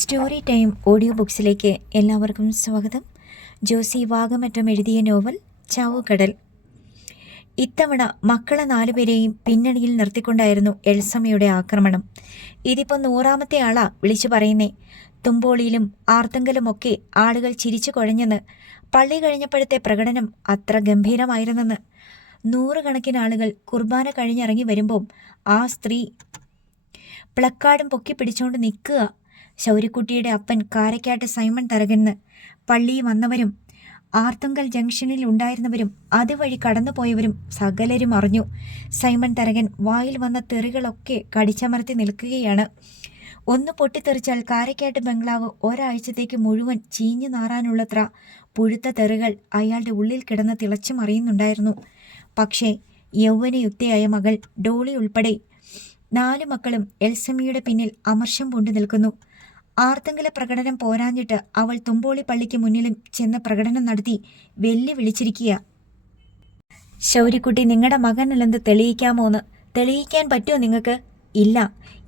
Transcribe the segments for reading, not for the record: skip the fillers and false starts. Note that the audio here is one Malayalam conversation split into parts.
സ്റ്റോറി ടൈം ഓഡിയോ ബുക്സിലേക്ക് എല്ലാവർക്കും സ്വാഗതം. ജോസി വാഗമറ്റം എഴുതിയ നോവൽ ചാവുകടൽ. ഇത്തവണ മക്കളെ 4 പേരെയും പിന്നണിയിൽ നിർത്തിക്കൊണ്ടായിരുന്നു എൽസമ്മയുടെ ആക്രമണം. ഇതിപ്പോൾ 100ാമത്തെ ആളാ വിളിച്ചു പറയുന്നേ. തുമ്പോളിയിലും ആർത്തങ്കലുമൊക്കെ ആളുകൾ ചിരിച്ചു കുഴഞ്ഞെന്ന്. പള്ളി കഴിഞ്ഞപ്പോഴത്തെ പ്രകടനം അത്ര ഗംഭീരമായിരുന്നെന്ന്. 100 കണക്കിന് ആളുകൾ കുർബാന കഴിഞ്ഞിറങ്ങി വരുമ്പോൾ ആ സ്ത്രീ പ്ലക്കാർഡും പൊക്കി പിടിച്ചുകൊണ്ട് നിൽക്കുക. ശൗര്യക്കുട്ടിയുടെ അപ്പൻ കാരക്കാട്ട് സൈമൺ തരകന്. പള്ളിയിൽ വന്നവരും ആർത്തുങ്കൽ ജംഗ്ഷനിൽ ഉണ്ടായിരുന്നവരും അതുവഴി കടന്നുപോയവരും സകലരും അറിഞ്ഞു. സൈമൺ തരകൻ വായിൽ വന്ന തെറികളൊക്കെ കടിച്ചമർത്തി നിൽക്കുകയാണ്. ഒന്ന് പൊട്ടിത്തെറിച്ചാൽ കാരക്കാട്ട് ബംഗ്ലാവ് ഒരാഴ്ചത്തേക്ക് മുഴുവൻ ചീഞ്ഞു നാറാനുള്ളത്ര പുഴുത്ത തെറികൾ അയാളുടെ ഉള്ളിൽ കിടന്ന് തിളച്ചു മറിയുന്നുണ്ടായിരുന്നു. പക്ഷേ യൗവനയുക്തയായ മകൾ ഡോളി ഉൾപ്പെടെ 4 മക്കളും എൽസമ്മയുടെ പിന്നിൽ അമർഷം പൂണ്ടു നിൽക്കുന്നു. ആർത്തങ്കല പ്രകടനം പോരാഞ്ഞിട്ട് അവൾ തുമ്പോളി പള്ളിക്ക് മുന്നിലും ചെന്ന് പ്രകടനം നടത്തി വെല്ലുവിളിച്ചിരിക്കുക. ശൗര്യക്കുട്ടി, നിങ്ങളുടെ മകനല്ലെന്ന് തെളിയിക്കാമോന്ന്. തെളിയിക്കാൻ പറ്റുമോ നിങ്ങൾക്ക്? ഇല്ല.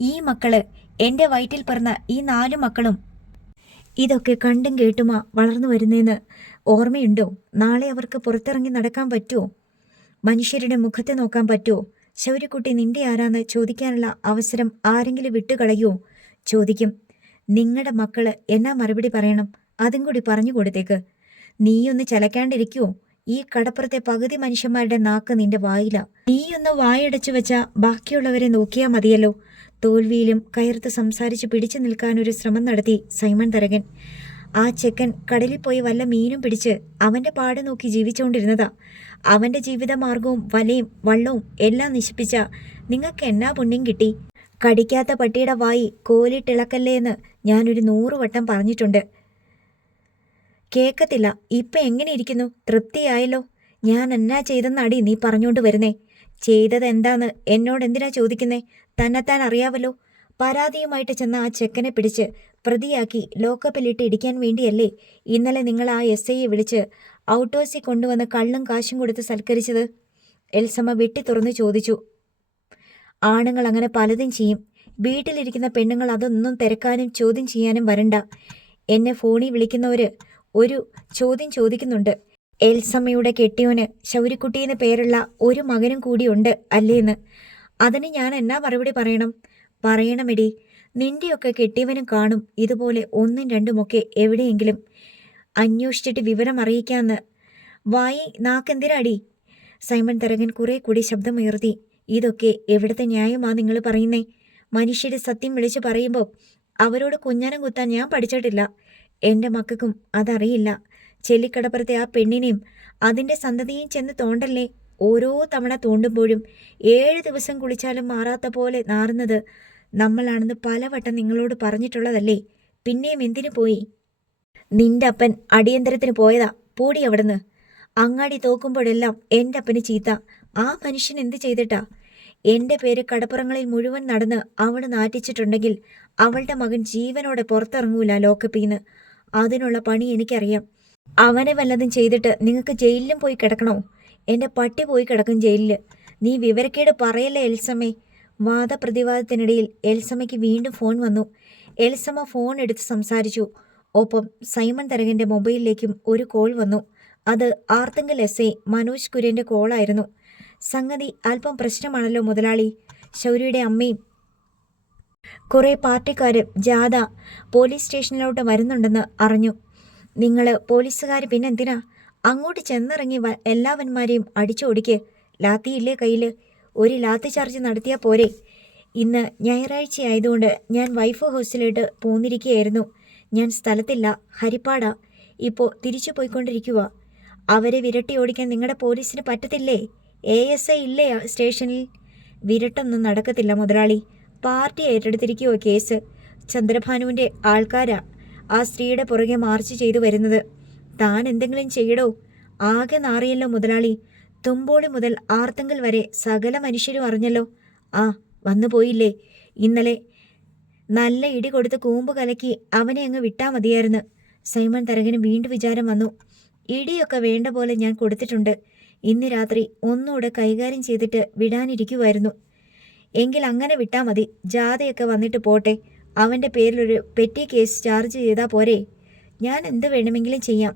ഈ മക്കള്, എൻ്റെ വയറ്റിൽ പിറന്ന ഈ 4 മക്കളും ഇതൊക്കെ കണ്ടും കേട്ടുമാ വളർന്നു വരുന്നേന്ന് ഓർമ്മയുണ്ടോ? നാളെ അവർക്ക് പുറത്തിറങ്ങി നടക്കാൻ പറ്റുമോ? മനുഷ്യരുടെ മുഖത്ത് നോക്കാൻ പറ്റുമോ? ശൗര്യക്കുട്ടി, നിന്റെ ആരാന്ന് ചോദിക്കാനുള്ള അവസരം ആരെങ്കിലും വിട്ടുകളയുമോ? ചോദിക്കും. നിങ്ങളുടെ മക്കള് എന്നാ മറുപടി പറയണം? അതും കൂടി പറഞ്ഞു കൊടുത്തേക്ക്. നീയൊന്ന് ചലക്കാണ്ടിരിക്കുവോ? ഈ കടപ്പുറത്തെ പകുതി മനുഷ്യന്മാരുടെ നാക്ക് നിന്റെ വായില. നീയൊന്ന് വായടച്ചു വെച്ചാ ബാക്കിയുള്ളവരെ നോക്കിയാൽ മതിയല്ലോ. തോൽവിയിലും കയർത്ത് സംസാരിച്ച് പിടിച്ചു നിൽക്കാനൊരു ശ്രമം നടത്തി സൈമൺ തരകൻ. ആ ചെക്കൻ കടലിൽ പോയി വല്ല മീനും പിടിച്ച് അവൻ്റെ പാട് നോക്കി ജീവിച്ചുകൊണ്ടിരുന്നതാ. അവൻ്റെ ജീവിതമാർഗവും വലയും വള്ളവും എല്ലാം നശിപ്പിച്ച നിങ്ങൾക്ക് എന്നാ പുണ്യം കിട്ടി? കടിക്കാത്ത പട്ടിയുടെ വായി കോലിട്ടിളക്കല്ലേ എന്ന് ഞാനൊരു 100 വട്ടം പറഞ്ഞിട്ടുണ്ട്. കേൾക്കത്തില്ല. ഇപ്പം എങ്ങനെ ഇരിക്കുന്നു? തൃപ്തിയായല്ലോ? ഞാൻ എന്നാ ചെയ്തെന്നാടി നീ പറഞ്ഞുകൊണ്ട് വരുന്നേ? ചെയ്തത് എന്താന്ന് എന്നോടെന്തിനാ ചോദിക്കുന്നേ? തന്നെത്താൻ അറിയാവല്ലോ. പരാതിയുമായിട്ട് ചെന്ന ആ ചെക്കനെ പിടിച്ച് പ്രതിയാക്കി ലോക്കപ്പിലിട്ട് ഇടിക്കാൻ വേണ്ടിയല്ലേ ഇന്നലെ നിങ്ങൾ ആ SIയെ വിളിച്ച് ഔട്ടോസി കൊണ്ടുവന്ന് കള്ളും കാശും കൊടുത്ത് സൽക്കരിച്ചത്? എൽസമ്മ വെട്ടി തുറന്ന് ചോദിച്ചു. ആണുങ്ങൾ അങ്ങനെ പലതും ചെയ്യും. വീട്ടിലിരിക്കുന്ന പെണ്ണുങ്ങൾ അതൊന്നും തിരക്കാനും ചോദ്യം ചെയ്യാനും വരണ്ട. എന്നെ ഫോണിൽ വിളിക്കുന്നവര് ഒരു ചോദ്യം ചോദിക്കുന്നുണ്ട്. എൽസമ്മയുടെ കെട്ടിയോന് ശൗര്യക്കുട്ടിയെന്ന് പേരുള്ള ഒരു മകനും കൂടിയുണ്ട് അല്ലേന്ന്. അതിന് ഞാൻ എന്നാ മറുപടി പറയണം? പറയണമെടി. നിന്റെയൊക്കെ കെട്ടിയവനും കാണും ഇതുപോലെ 1ഉം 2ഉമൊക്കെ എവിടെയെങ്കിലും. അന്വേഷിച്ചിട്ട് വിവരം അറിയിക്കാന്ന്. വായി നാക്കെന്തിനാടി? സൈമൺ തരകൻ കുറെ കൂടി ശബ്ദമുയർത്തി. ഇതൊക്കെ എവിടത്തെ ന്യായമാ നിങ്ങൾ പറയുന്നേ? മനുഷ്യരെ സത്യം വിളിച്ചു പറയുമ്പോൾ അവരോട് കുഞ്ഞാനം കുത്താൻ ഞാൻ പഠിച്ചിട്ടില്ല. എൻ്റെ മക്കൾക്കും അതറിയില്ല. ചെല്ലിക്കടപ്പുറത്തെ ആ പെണ്ണിനെയും അതിൻ്റെ സന്തതിയും ചെന്ന് തോണ്ടല്ലേ. ഓരോ തവണ തോണ്ടുമ്പോഴും 7 ദിവസം കുളിച്ചാലും മാറാത്ത പോലെ നാറുന്നത് നമ്മളാണെന്ന് പലവട്ടം നിങ്ങളോട് പറഞ്ഞിട്ടുള്ളതല്ലേ. പിന്നെയും എന്തിനു പോയി? നിന്റെ അപ്പൻ അടിയന്തരത്തിന് പോയതാ. പൂടി അവിടുന്ന്. അങ്ങാടി തോക്കുമ്പോഴെല്ലാം എൻ്റെ അപ്പന് ചീത്ത. ആ മനുഷ്യൻ എന്ത് ചെയ്തിട്ടാ? എൻ്റെ പേര് കടപ്പുറങ്ങളിൽ മുഴുവൻ നടന്ന് അവള് നാറ്റിച്ചിട്ടുണ്ടെങ്കിൽ അവളുടെ മകൻ ജീവനോടെ പുറത്തിറങ്ങൂല ലോക്കപ്പീന്ന്. അതിനുള്ള പണി എനിക്കറിയാം. അവനെ വല്ലതും ചെയ്തിട്ട് നിങ്ങൾക്ക് ജയിലിലും പോയി കിടക്കണോ? എൻ്റെ പട്ടി പോയി കിടക്കും ജയിലില്. നീ വിവരക്കേട് പറയല്ലേ എൽസമ്മേ. വാദപ്രതിവാദത്തിനിടയിൽ എൽസമ്മയ്ക്ക് വീണ്ടും ഫോൺ വന്നു. എൽസമ്മ ഫോൺ എടുത്ത് സംസാരിച്ചു. ഒപ്പം സൈമൺ തരകൻ്റെ മൊബൈലിലേക്കും ഒരു കോൾ വന്നു. അത് ആർത്തങ്കൽ SI മനോജ് കുര്യൻ്റെ കോളായിരുന്നു. സംഗതി അല്പം പ്രശ്നമാണല്ലോ മുതലാളി. ശൗര്യയുടെ അമ്മയും കുറേ പാർട്ടിക്കാർ ജാഥ പോലീസ് സ്റ്റേഷനിലോട്ട് വരുന്നുണ്ടെന്ന് അറിഞ്ഞു. നിങ്ങൾ പോലീസുകാർ പിന്നെന്തിനാ അങ്ങോട്ട് ചെന്നിറങ്ങി എല്ലാവന്മാരെയും അടിച്ചോടിക്ക്. ലാത്തിയില്ലേ കയ്യിൽ? ഒരു ലാത്തി ചാർജ് നടത്തിയാൽ പോരെ? ഇന്ന് ഞായറാഴ്ച ആയതുകൊണ്ട് ഞാൻ വൈഫ് ഹൗസിലോട്ട് പോന്നിരിക്കുകയായിരുന്നു. ഞാൻ സ്ഥലത്തില്ല, ഹരിപ്പാടാ. ഇപ്പോൾ തിരിച്ചു പോയിക്കൊണ്ടിരിക്കുക. അവരെ വിരട്ടി ഓടിക്കാൻ നിങ്ങളുടെ പോലീസിന് പറ്റത്തില്ലേ? ASI ഇല്ലേ സ്റ്റേഷനിൽ? വിരട്ടൊന്നും നടക്കത്തില്ല മുതലാളി. Party ഏറ്റെടുത്തിരിക്കുവോ case. ചന്ദ്രഭാനുവിൻ്റെ ആൾക്കാരാ ആ സ്ത്രീയുടെ പുറകെ മാർച്ച് ചെയ്തു വരുന്നത്. താൻ എന്തെങ്കിലും ചെയ്യടോ. ആകെ നാറിയല്ലോ മുതലാളി. തുമ്പോളി മുതൽ ആർത്തങ്കൽ വരെ സകല മനുഷ്യരും അറിഞ്ഞല്ലോ. ആ വന്നു പോയില്ലേ? ഇന്നലെ നല്ല ഇടി കൊടുത്ത് കൂമ്പ് കലക്കി അവനെ അങ്ങ് വിട്ടാൽ മതിയായിരുന്നു. സൈമൺ തരകന് വീണ്ടും വിചാരം വന്നു. ഇടിയൊക്കെ വേണ്ട പോലെ ഞാൻ കൊടുത്തിട്ടുണ്ട്. ഇന്ന് രാത്രി ഒന്നുകൂടെ കൈകാര്യം ചെയ്തിട്ട് വിടാനിരിക്കുമായിരുന്നു. എങ്കിൽ അങ്ങനെ വിട്ടാൽ മതി. ജാഥയൊക്കെ വന്നിട്ട് പോട്ടെ. അവൻ്റെ പേരിലൊരു പെറ്റി കേസ് ചാർജ് ചെയ്താൽ പോരെ? ഞാൻ എന്ത് വേണമെങ്കിലും ചെയ്യാം.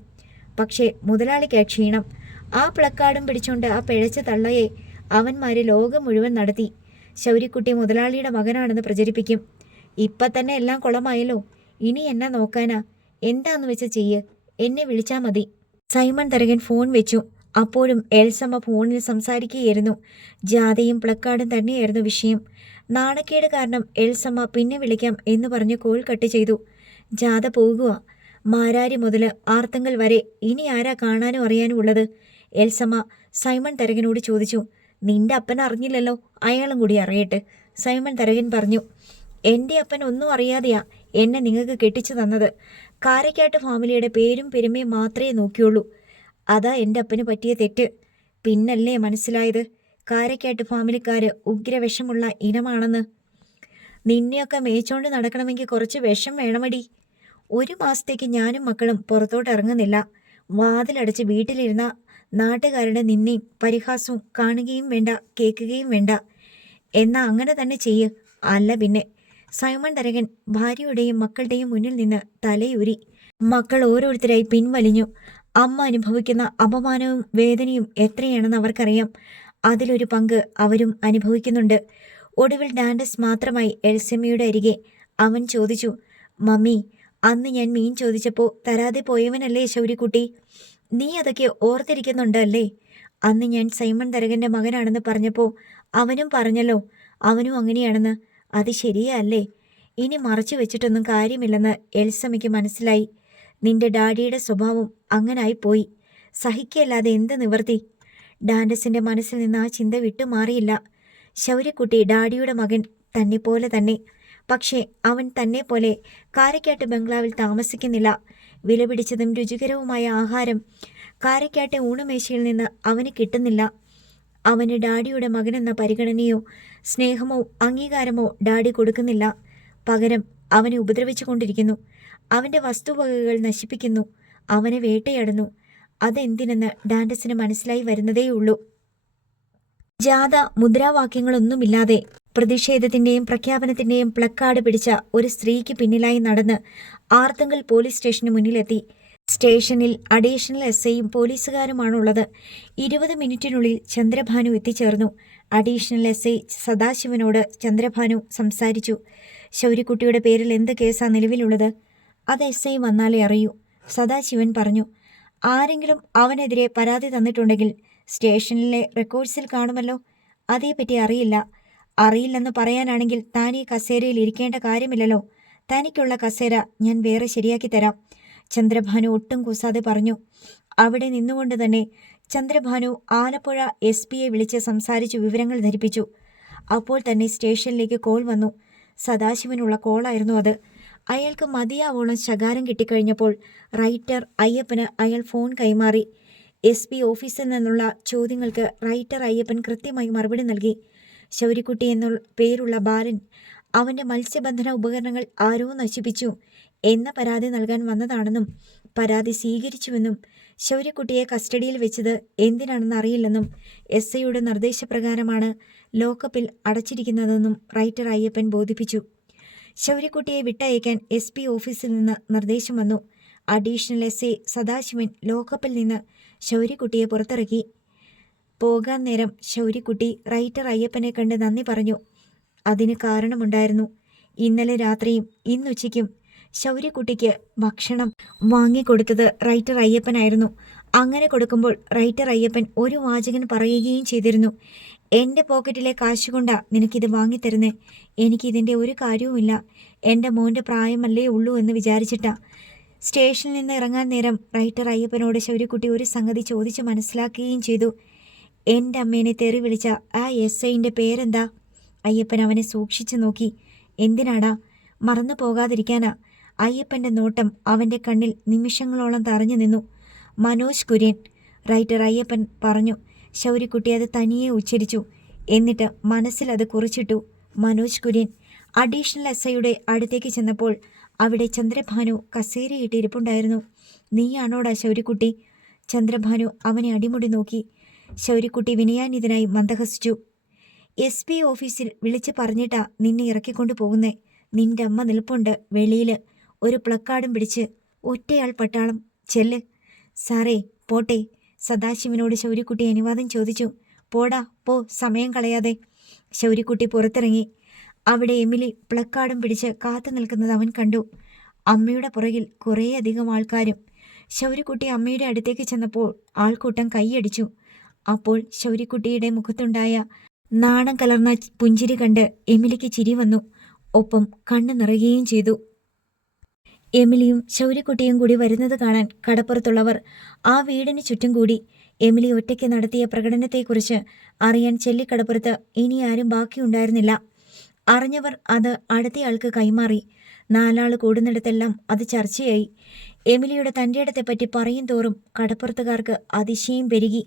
പക്ഷേ മുതലാളിക്ക് ക്ഷീണം. ആ പ്ലക്കാർഡും പിടിച്ചുകൊണ്ട് ആ പിഴച്ച തള്ളയെ അവന്മാര് ലോകം മുഴുവൻ നടത്തി ശൗര്യക്കുട്ടി മുതലാളിയുടെ മകനാണെന്ന് പ്രചരിപ്പിക്കും. ഇപ്പം തന്നെ എല്ലാം കുളമായല്ലോ. ഇനി എന്നെ നോക്കാനാ? എന്താന്ന് വെച്ച് ചെയ്യ്. എന്നെ വിളിച്ചാൽ മതി. സൈമൺ തരകൻ ഫോൺ വെച്ചു. അപ്പോഴും എൽസമ്മ ഫോണിൽ സംസാരിക്കുകയായിരുന്നു. ജാഥയും പ്ലക്കാർഡും തന്നെയായിരുന്നു വിഷയം. നാണക്കേട് കാരണം എൽസമ്മ പിന്നെ വിളിക്കാം എന്ന് പറഞ്ഞ് കോൾ കട്ട് ചെയ്തു. ജാഥ പോകുക. മാരാരി മുതൽ ആർത്തങ്കൽ വരെ ഇനി ആരാ കാണാനും അറിയാനും ഉള്ളത്? എൽസമ്മ സൈമൺ തരകനോട് ചോദിച്ചു. നിന്റെ അപ്പൻ അറിഞ്ഞില്ലല്ലോ, അയാളും കൂടി അറിയട്ടെ. സൈമൺ തരകൻ പറഞ്ഞു. എൻ്റെ അപ്പൻ ഒന്നും അറിയാതെയാ എന്നെ നിങ്ങൾക്ക് കെട്ടിച്ചു തന്നത്. കാരക്കാട്ട് ഫാമിലിയുടെ പേരും പെരുമയും മാത്രമേ നോക്കിയുള്ളൂ. അതാ എൻ്റെ അപ്പന് പറ്റിയ തെറ്റ്. പിന്നല്ലേ മനസ്സിലായത് കാരക്കാട്ട് ഫാമിലിക്കാര് ഉഗ്രവിഷമുള്ള ഇനമാണെന്ന്. നിന്നെയൊക്കെ മേച്ചോണ്ട് നടക്കണമെങ്കിൽ കുറച്ച് വിഷം വേണമടി. 1 മാസത്തേക്ക് ഞാനും മക്കളും പുറത്തോട്ട് ഇറങ്ങുന്നില്ല. വാതിലടച്ച് വീട്ടിലിരുന്ന നാട്ടുകാരുടെ നിന്നെയും പരിഹാസവും കാണുകയും വേണ്ട, കേൾക്കുകയും വേണ്ട. എന്നാ അങ്ങനെ തന്നെ ചെയ്യ്. അല്ല പിന്നെ. സൈമൺ തരകൻ ഭാര്യയുടെയും മക്കളുടെയും മുന്നിൽ നിന്ന് തലയൂരി. മക്കൾ ഓരോരുത്തരായി പിൻവലിഞ്ഞു. അമ്മ അനുഭവിക്കുന്ന അപമാനവും വേദനയും എത്രയാണെന്ന് അവർക്കറിയാം. അതിലൊരു പങ്ക് അവരും അനുഭവിക്കുന്നുണ്ട്. ഒടുവിൽ ഡാൻഡസ് മാത്രമായി എൽസമ്മയുടെ അരികെ. അവൻ ചോദിച്ചു. മമ്മി, അന്ന് ഞാൻ മീൻ ചോദിച്ചപ്പോൾ തരാതെ പോയവനല്ലേ ശൗര്യക്കുട്ടി? നീ അതൊക്കെ ഓർത്തിരിക്കുന്നുണ്ടല്ലേ? അന്ന് ഞാൻ സൈമൺ തരകൻ്റെ മകനാണെന്ന് പറഞ്ഞപ്പോൾ അവനും പറഞ്ഞല്ലോ അവനും അങ്ങനെയാണെന്ന്. അത് ശരിയല്ലേ? ഇനി മറച്ചു വെച്ചിട്ടൊന്നും കാര്യമില്ലെന്ന് എൽസമ്മയ്ക്ക് മനസ്സിലായി. നിന്റെ ഡാഡിയുടെ സ്വഭാവം അങ്ങനായിപ്പോയി. സഹിക്കല്ലാതെ എന്ത് നിവർത്തി? ഡാൻഡസിൻ്റെ മനസ്സിൽ നിന്ന് ആ ചിന്ത വിട്ടുമാറിയില്ല. ശൗര്യക്കുട്ടി ഡാഡിയുടെ മകൻ തന്നെപ്പോലെ തന്നെ. പക്ഷേ അവൻ തന്നെപ്പോലെ കാരക്കാട്ട് ബംഗ്ലാവിൽ താമസിക്കുന്നില്ല. വിലപിടിച്ചതും രുചികരവുമായ ആഹാരം കാരക്കാട്ടെ ഊണുമേശയിൽ നിന്ന് അവന് കിട്ടുന്നില്ല. അവന് ഡാഡിയുടെ മകനെന്ന പരിഗണനയോ സ്നേഹമോ അംഗീകാരമോ ഡാഡി കൊടുക്കുന്നില്ല. പകരം അവനെ ഉപദ്രവിച്ചു കൊണ്ടിരിക്കുന്നു. അവൻ്റെ വസ്തുവകകൾ നശിപ്പിക്കുന്നു. അവനെ വേട്ടയാടുന്നു. അതെന്തിനെന്ന് ഡാൻഡസിന് മനസ്സിലായി വരുന്നതേയുള്ളൂ. ജാഥ മുദ്രാവാക്യങ്ങളൊന്നുമില്ലാതെ പ്രതിഷേധത്തിൻ്റെയും പ്രഖ്യാപനത്തിൻ്റെയും പ്ലക്കാർഡ് പിടിച്ച ഒരു സ്ത്രീക്ക് പിന്നിലായി നടന്ന് ആർത്തങ്കൽ പോലീസ് സ്റ്റേഷന് മുന്നിലെത്തി. സ്റ്റേഷനിൽ അഡീഷണൽ എസ്ഐയും പോലീസുകാരുമാണുള്ളത്. 20 മിനിറ്റിനുള്ളിൽ ചന്ദ്രഭാനു എത്തിച്ചേർന്നു. അഡീഷണൽ എസ്ഐ സദാശിവനോട് ചന്ദ്രഭാനു സംസാരിച്ചു. ശൗര്യക്കുട്ടിയുടെ പേരിൽ എന്ത് കേസാണ് നിലവിലുള്ളത്? അത് എസ്ഐ വന്നാലേ അറിയൂ, സദാശിവൻ പറഞ്ഞു. ആരെങ്കിലും അവനെതിരെ പരാതി തന്നിട്ടുണ്ടെങ്കിൽ സ്റ്റേഷനിലെ റെക്കോർഡ്സിൽ കാണുമല്ലോ. അതേപ്പറ്റി അറിയില്ല. അറിയില്ലെന്ന് പറയാനാണെങ്കിൽ താൻ ഈ കസേരയിൽ ഇരിക്കേണ്ട കാര്യമില്ലല്ലോ. തനിക്കുള്ള കസേര ഞാൻ വേറെ ശരിയാക്കി തരാം, ചന്ദ്രഭാനു ഒട്ടും കൂസാതെ പറഞ്ഞു. അവിടെ നിന്നുകൊണ്ട് തന്നെ ചന്ദ്രഭാനു ആലപ്പുഴ SP വിളിച്ച് സംസാരിച്ചു വിവരങ്ങൾ ധരിപ്പിച്ചു. അപ്പോൾ തന്നെ സ്റ്റേഷനിലേക്ക് കോൾ വന്നു. സദാശിവനുള്ള കോളായിരുന്നു അത്. അയാൾക്ക് മതിയാവോളം ശകാരം കിട്ടിക്കഴിഞ്ഞപ്പോൾ റൈറ്റർ അയ്യപ്പന് അയാൾ ഫോൺ കൈമാറി. SP ഓഫീസിൽ നിന്നുള്ള ചോദ്യങ്ങൾക്ക് റൈറ്റർ അയ്യപ്പൻ കൃത്യമായി മറുപടി നൽകി. ശൗര്യക്കുട്ടി എന്നുള്ള പേരുള്ള ബാലൻ അവൻ്റെ മത്സ്യബന്ധന ഉപകരണങ്ങൾ ആരോ നശിപ്പിച്ചു എന്ന പരാതി നൽകാൻ വന്നതാണെന്നും പരാതി സ്വീകരിച്ചുവെന്നും ശൗര്യക്കുട്ടിയെ കസ്റ്റഡിയിൽ വെച്ചത് എന്തിനാണെന്ന് അറിയില്ലെന്നും SIയുടെ നിർദ്ദേശപ്രകാരമാണ് ലോക്കപ്പിൽ അടച്ചിരിക്കുന്നതെന്നും റൈറ്റർ അയ്യപ്പൻ ബോധിപ്പിച്ചു. ശൗര്യക്കുട്ടിയെ വിട്ടയക്കാൻ SP ഓഫീസിൽ നിന്ന് നിർദ്ദേശം വന്നു. അഡീഷണൽ SI സദാശിവൻ ലോക്കപ്പിൽ നിന്ന് ശൗര്യക്കുട്ടിയെ പുറത്തിറക്കി. പോകാൻ നേരം ശൗര്യക്കുട്ടി റൈറ്റർ അയ്യപ്പനെ കണ്ട് നന്ദി പറഞ്ഞു. അതിന് കാരണമുണ്ടായിരുന്നു. ഇന്നലെ രാത്രിയും ഇന്നുച്ചയ്ക്കും ശൗര്യക്കുട്ടിക്ക് ഭക്ഷണം വാങ്ങിക്കൊടുത്തത് റൈറ്റർ അയ്യപ്പനായിരുന്നു. അങ്ങനെ കൊടുക്കുമ്പോൾ റൈറ്റർ അയ്യപ്പൻ ഒരു വാചകൻ പറയുകയും ചെയ്തിരുന്നു. എൻ്റെ പോക്കറ്റിലെ കാശുകൊണ്ടാ നിനക്കിത് വാങ്ങിത്തരുന്നേ. എനിക്കിതിൻ്റെ ഒരു കാര്യവുമില്ല. എൻ്റെ മോൻ്റെ പ്രായമല്ലേ ഉള്ളൂ എന്ന് വിചാരിച്ചിട്ടാ. സ്റ്റേഷനിൽ നിന്ന് ഇറങ്ങാൻ നേരം റൈറ്റർ അയ്യപ്പനോട് ശൗര്യക്കുട്ടി ഒരു സംഗതി ചോദിച്ച് മനസ്സിലാക്കുകയും ചെയ്തു. എൻ്റെ അമ്മേനെ തെറി വിളിച്ച ആ SIൻ്റെ പേരെന്താ? അയ്യപ്പൻ അവനെ സൂക്ഷിച്ചു നോക്കി. എന്തിനാടാ? മറന്നു പോകാതിരിക്കാനാ. അയ്യപ്പൻ്റെ നോട്ടം അവൻ്റെ കണ്ണിൽ നിമിഷങ്ങളോളം തറഞ്ഞു നിന്നു. മനോജ് കുര്യൻ, റൈറ്റർ അയ്യപ്പൻ പറഞ്ഞു. ശൗര്യക്കുട്ടി അത് തനിയെ ഉച്ചരിച്ചു. എന്നിട്ട് മനസ്സിൽ അത് കുറിച്ചിട്ടു. മനോജ് കുര്യൻ. അഡീഷണൽ SIയുടെ അടുത്തേക്ക് ചെന്നപ്പോൾ അവിടെ ചന്ദ്രഭാനു കസേരയിട്ടിരിപ്പുണ്ടായിരുന്നു. നീയാണോടാ ശൗര്യക്കുട്ടി? ചന്ദ്രഭാനു അവനെ അടിമുടി നോക്കി. ശൗര്യക്കുട്ടി വിനയാന്വിതനായി മന്ദഹസിച്ചു. SP ഓഫീസിൽ വിളിച്ച് പറഞ്ഞിട്ടാ നിന്നെ ഇറക്കിക്കൊണ്ടു പോകുന്നേ. നിന്റെ അമ്മ നിൽപ്പുണ്ട് വെളിയിൽ, ഒരു പ്ലക്കാർഡും പിടിച്ച്. ഒറ്റയാൾ പട്ടാളം. ചെല്ല്. സാറേ പോട്ടെ. സദാശിവനോട് ശൗര്യക്കുട്ടി അനുവാദം ചോദിച്ചു. പോടാ പോ, സമയം കളയാതെ. ശൗര്യക്കുട്ടി പുറത്തിറങ്ങി. അവിടെ എമിലി പ്ലക്കാർഡും പിടിച്ച് കാത്തു നിൽക്കുന്നത് അവൻ കണ്ടു. അമ്മയുടെ പുറകിൽ കുറേയധികം ആൾക്കാരും. ശൗര്യക്കുട്ടി അമ്മയുടെ അടുത്തേക്ക് ചെന്നപ്പോൾ ആൾക്കൂട്ടം കൈയടിച്ചു. അപ്പോൾ ശൗര്യക്കുട്ടിയുടെ മുഖത്തുണ്ടായ നാണം കലർന്ന പുഞ്ചിരി കണ്ട് എമിലിക്ക് ചിരി വന്നു. ഒപ്പം കണ്ണു നിറയുകയും ചെയ്തു. എമിലിയും ശൗര്യക്കുട്ടിയും കൂടി വരുന്നത് കാണാൻ കടപ്പുറത്തുള്ളവർ ആ വീടിന് ചുറ്റും കൂടി. എമിലി ഒറ്റയ്ക്ക് നടത്തിയ പ്രകടനത്തെക്കുറിച്ച് അറിയാൻ ചെല്ലിക്കടപ്പുറത്ത് ഇനി ആരും ബാക്കിയുണ്ടായിരുന്നില്ല. അറിഞ്ഞവർ അത് അടുത്തയാൾക്ക് കൈമാറി. 4 ആൾ കൂടുന്നിടത്തെല്ലാം അത് ചർച്ചയായി. എമിലിയുടെ തൻ്റെ ഇടത്തെപ്പറ്റി പറയും തോറും കടപ്പുറത്തുകാർക്ക് അതിശയം പെരുകി.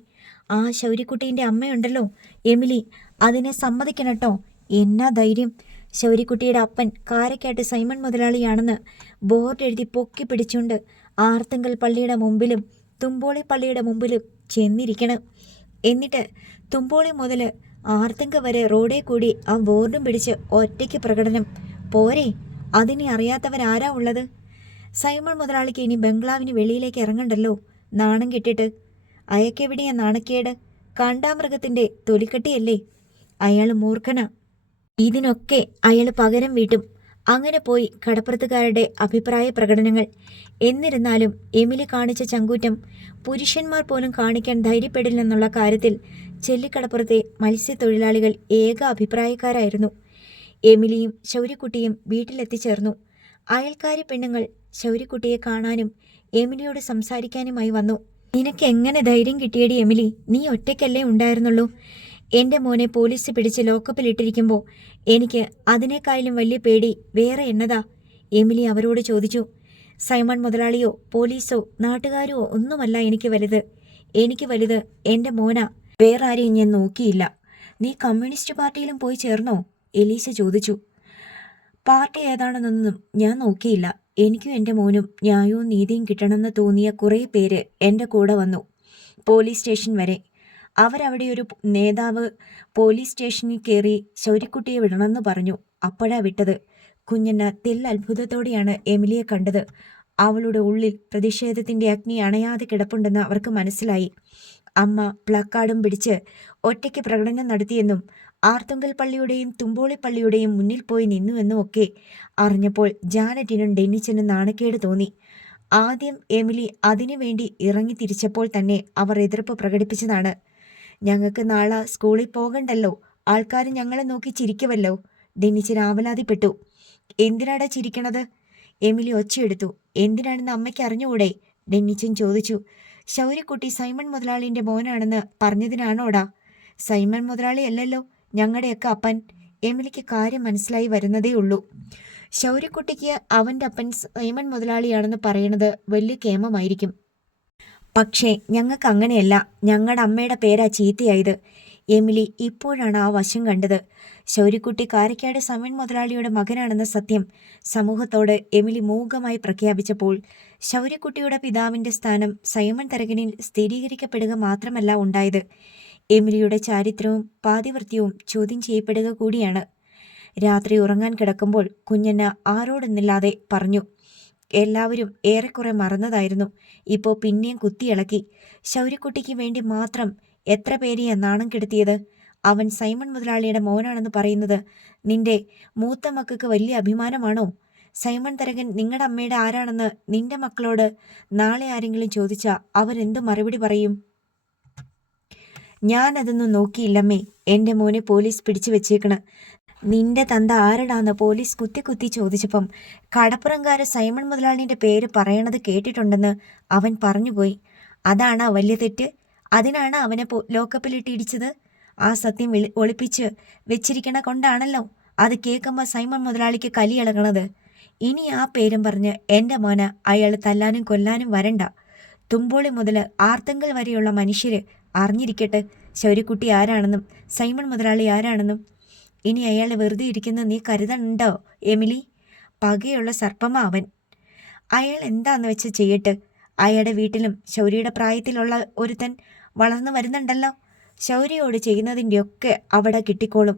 ആ ശൗര്യക്കുട്ടീൻ്റെ അമ്മയുണ്ടല്ലോ എമിലി, അതിനെ സമ്മതിക്കണട്ടോ. എന്നാ ധൈര്യം! ശൗര്യക്കുട്ടിയുടെ അപ്പൻ കാരക്കാട്ട് സൈമൺ മുതലാളിയാണെന്ന് ബോർഡ് എഴുതി പൊക്കി പിടിച്ചുകൊണ്ട് ആർത്തങ്കൽ പള്ളിയുടെ മുമ്പിലും തുമ്പോളി പള്ളിയുടെ മുമ്പിലും ചെന്നിരിക്കണം. എന്നിട്ട് തുമ്പോളി മുതൽ ആർത്തങ്ക വരെ റോഡേ കൂടി ആ ബോർഡും പിടിച്ച് ഒറ്റയ്ക്ക് പ്രകടനം. പോരെ, അതിനെ അറിയാത്തവരാരാ ഉള്ളത്? സൈമൺ മുതലാളിക്ക് ഇനി ബംഗ്ലാവിന് വെളിയിലേക്ക് ഇറങ്ങണ്ടല്ലോ, നാണം കെട്ടിട്ട്. അയക്കെവിടെയാ നാണക്കേട്? കാണ്ടാമൃഗത്തിൻ്റെ തൊലിക്കട്ടിയല്ലേ. അയാൾ മൂർഖനാ. ഇതിനൊക്കെ അയാൾ പകരം വീട്ടും. അങ്ങനെ പോയി കടപ്പുറത്തുകാരുടെ അഭിപ്രായ പ്രകടനങ്ങൾ. എന്നിരുന്നാലും എമിലി കാണിച്ച ചങ്കൂറ്റം പുരുഷന്മാർ പോലും കാണിക്കാൻ ധൈര്യപ്പെടില്ലെന്നുള്ള കാര്യത്തിൽ ചെല്ലിക്കടപ്പുറത്തെ മത്സ്യത്തൊഴിലാളികൾ ഏക അഭിപ്രായക്കാരായിരുന്നു. എമിലിയും ശൗര്യക്കുട്ടിയും വീട്ടിലെത്തിച്ചേർന്നു. അയൽക്കാരി പെണ്ണുങ്ങൾ ശൗര്യക്കുട്ടിയെ കാണാനും എമിലിയോട് സംസാരിക്കാനുമായി വന്നു. നിനക്ക് എങ്ങനെ ധൈര്യം കിട്ടിയടി എമിലി? നീ ഒറ്റയ്ക്കല്ലേ ഉണ്ടായിരുന്നുള്ളൂ? എൻ്റെ മോനെ പോലീസ് പിടിച്ച് ലോക്കപ്പിലിട്ടിരിക്കുമ്പോൾ എനിക്ക് അതിനേക്കാളും വലിയ പേടി വേറെ എന്നതാ? എമിലി അവരോട് ചോദിച്ചു. സൈമൺ മുതലാളിയോ പോലീസോ നാട്ടുകാരോ ഒന്നുമല്ല എനിക്ക് വലുത്. എനിക്ക് വലുത് എൻ്റെ മോനാ. വേറെ ആരെയും ഞാൻ നോക്കിയില്ല. നീ കമ്മ്യൂണിസ്റ്റ് പാർട്ടിയിലും പോയി ചേർന്നോ? എലീസ ചോദിച്ചു. പാർട്ടി ഏതാണെന്നൊന്നും ഞാൻ നോക്കിയില്ല. എനിക്കും എൻ്റെ മോനും ന്യായവും നീതിയും കിട്ടണമെന്ന് തോന്നിയ കുറേ പേര് എൻ്റെ കൂടെ വന്നു, പോലീസ് സ്റ്റേഷൻ വരെ. അവരവിടെ ഒരു നേതാവ് പോലീസ് സ്റ്റേഷനിൽ കയറി ശൗര്യക്കുട്ടിയെ വിടണമെന്ന് പറഞ്ഞു. അപ്പോഴാ വിട്ടത്. കുഞ്ഞന്ന തെല്ലത്ഭുതത്തോടെയാണ് എമിലിയെ കണ്ടത്. അവളുടെ ഉള്ളിൽ പ്രതിഷേധത്തിൻ്റെ അഗ്നി അണയാതെ കിടപ്പുണ്ടെന്ന് അവർക്ക് മനസ്സിലായി. അമ്മ പ്ലക്കാർഡും പിടിച്ച് ഒറ്റയ്ക്ക് പ്രകടനം നടത്തിയെന്നും ആർത്തുങ്കൽ പള്ളിയുടെയും തുമ്പോളി പള്ളിയുടെയും മുന്നിൽ പോയി നിന്നുവെന്നും ഒക്കെ അറിഞ്ഞപ്പോൾ ജാനറ്റിനും ഡെന്നിച്ചനും നാണക്കേട് തോന്നി. ആദ്യം എമിലി അതിനുവേണ്ടി ഇറങ്ങി തിരിച്ചപ്പോൾ തന്നെ അവർ എതിർപ്പ് പ്രകടിപ്പിച്ചതാണ്. ഞങ്ങൾക്ക് നാളെ സ്കൂളിൽ പോകണ്ടല്ലോ, ആൾക്കാർ ഞങ്ങളെ നോക്കി ചിരിക്കുമല്ലോ. ഡെന്നിച്ചൻ ആവലാതിപ്പെട്ടു. എന്തിനാടാ ചിരിക്കണത്? എമിലി ഒച്ചയെടുത്തു. എന്തിനാണെന്ന് അമ്മയ്ക്ക് അറിഞ്ഞുകൂടെ? ഡെന്നിച്ചൻ ചോദിച്ചു. ശൗര്യക്കുട്ടി സൈമൺ മുതലാളിൻ്റെ മോനാണെന്ന് പറഞ്ഞതിനാണോടാ? സൈമൺ മുതലാളി അല്ലല്ലോ ഞങ്ങളുടെയൊക്കെ അപ്പൻ. എമിലിക്ക് കാര്യം മനസ്സിലായി വരുന്നതേ ഉള്ളൂ. ശൗര്യക്കുട്ടിക്ക് അവൻ്റെ അപ്പൻ സൈമൺ മുതലാളിയാണെന്ന് പറയണത് വലിയ കേമമായിരിക്കും. പക്ഷേ ഞങ്ങൾക്ക് അങ്ങനെയല്ല. ഞങ്ങളുടെ അമ്മയുടെ പേരാ ചീത്തയായത്. എമിലി ഇപ്പോഴാണ് ആ വശം കണ്ടത്. ശൗര്യക്കുട്ടി കാരക്കാട് സൈമൺ മുതലാളിയുടെ മകനാണെന്ന സത്യം സമൂഹത്തോട് എമിലി മൂകമായി പ്രഖ്യാപിച്ചപ്പോൾ ശൗര്യക്കുട്ടിയുടെ പിതാവിൻ്റെ സ്ഥാനം സൈമൺ തരകനിൽ സ്ഥിരീകരിക്കപ്പെടുക മാത്രമല്ല ഉണ്ടായത്, എമിലിയുടെ ചാരിത്രവും പാതിവൃത്യവും ചോദ്യം ചെയ്യപ്പെടുക കൂടിയാണ്. രാത്രി ഉറങ്ങാൻ കിടക്കുമ്പോൾ കുഞ്ഞന്ന ആരോടെന്നില്ലാതെ പറഞ്ഞു. എല്ലാവരും ഏറെക്കുറെ മറന്നതായിരുന്നു. ഇപ്പോൾ പിന്നെയും കുത്തിയിളക്കി. ശൗര്യക്കുട്ടിക്ക് വേണ്ടി മാത്രം എത്ര പേരെയാ നാണം കെടുത്തിയത്? അവൻ സൈമൺ മുതലാളിയുടെ മോനാണെന്ന് പറയുന്നത് നിന്റെ മൂത്ത മക്കൾക്ക് വലിയ അഭിമാനമാണോ? സൈമൺ തരകൻ നിങ്ങളുടെ അമ്മയുടെ ആരാണെന്ന് നിന്റെ മക്കളോട് നാളെ ആരെങ്കിലും ചോദിച്ചാൽ അവരെന്ത് മറുപടി പറയും? ഞാനതൊന്നും നോക്കിയില്ലമ്മേ. എൻ്റെ മോനെ പോലീസ് പിടിച്ചു വെച്ചേക്കണ്. നിന്റെ തന്ത ആരടാന്ന് പോലീസ് കുത്തി ചോദിച്ചപ്പം കടപ്പുറംകാര് സൈമൺ മുതലാളിൻ്റെ പേര് പറയണത് കേട്ടിട്ടുണ്ടെന്ന് അവൻ പറഞ്ഞുപോയി. അതാണ് വലിയ തെറ്റ്. അതിനാണ് അവനെ ലോക്കപ്പിലിട്ടിടിച്ചത്. ആ സത്യം ഒളിപ്പിച്ച് വെച്ചിരിക്കണ കൊണ്ടാണല്ലോ അത് കേൾക്കുമ്പോൾ സൈമൺ മുതലാളിക്ക് കലിയിളകണത്. ഇനി ആ പേരും പറഞ്ഞ് എൻ്റെ മോനെ അയാൾ തല്ലാനും കൊല്ലാനും വരണ്ട. തുമ്പോളി മുതൽ ആർത്തങ്കൽ വരെയുള്ള മനുഷ്യർ അറിഞ്ഞിരിക്കട്ടെ ശൗര്യക്കുട്ടി ആരാണെന്നും സൈമൺ മുതലാളി ആരാണെന്നും. ഇനി അയാൾ വെറുതെ ഇരിക്കുന്ന നീ കരുതണ്ടോ എമിലി? പകയുള്ള സർപ്പമാ അവൻ. അയാൾ എന്താന്ന് വെച്ച് ചെയ്യട്ടെ. അയാളുടെ വീട്ടിലും ശൗര്യയുടെ പ്രായത്തിലുള്ള ഒരുത്തൻ വളർന്നു വരുന്നുണ്ടല്ലോ. ശൗര്യയോട് ചെയ്യുന്നതിൻ്റെയൊക്കെ അവിടെ കിട്ടിക്കോളും.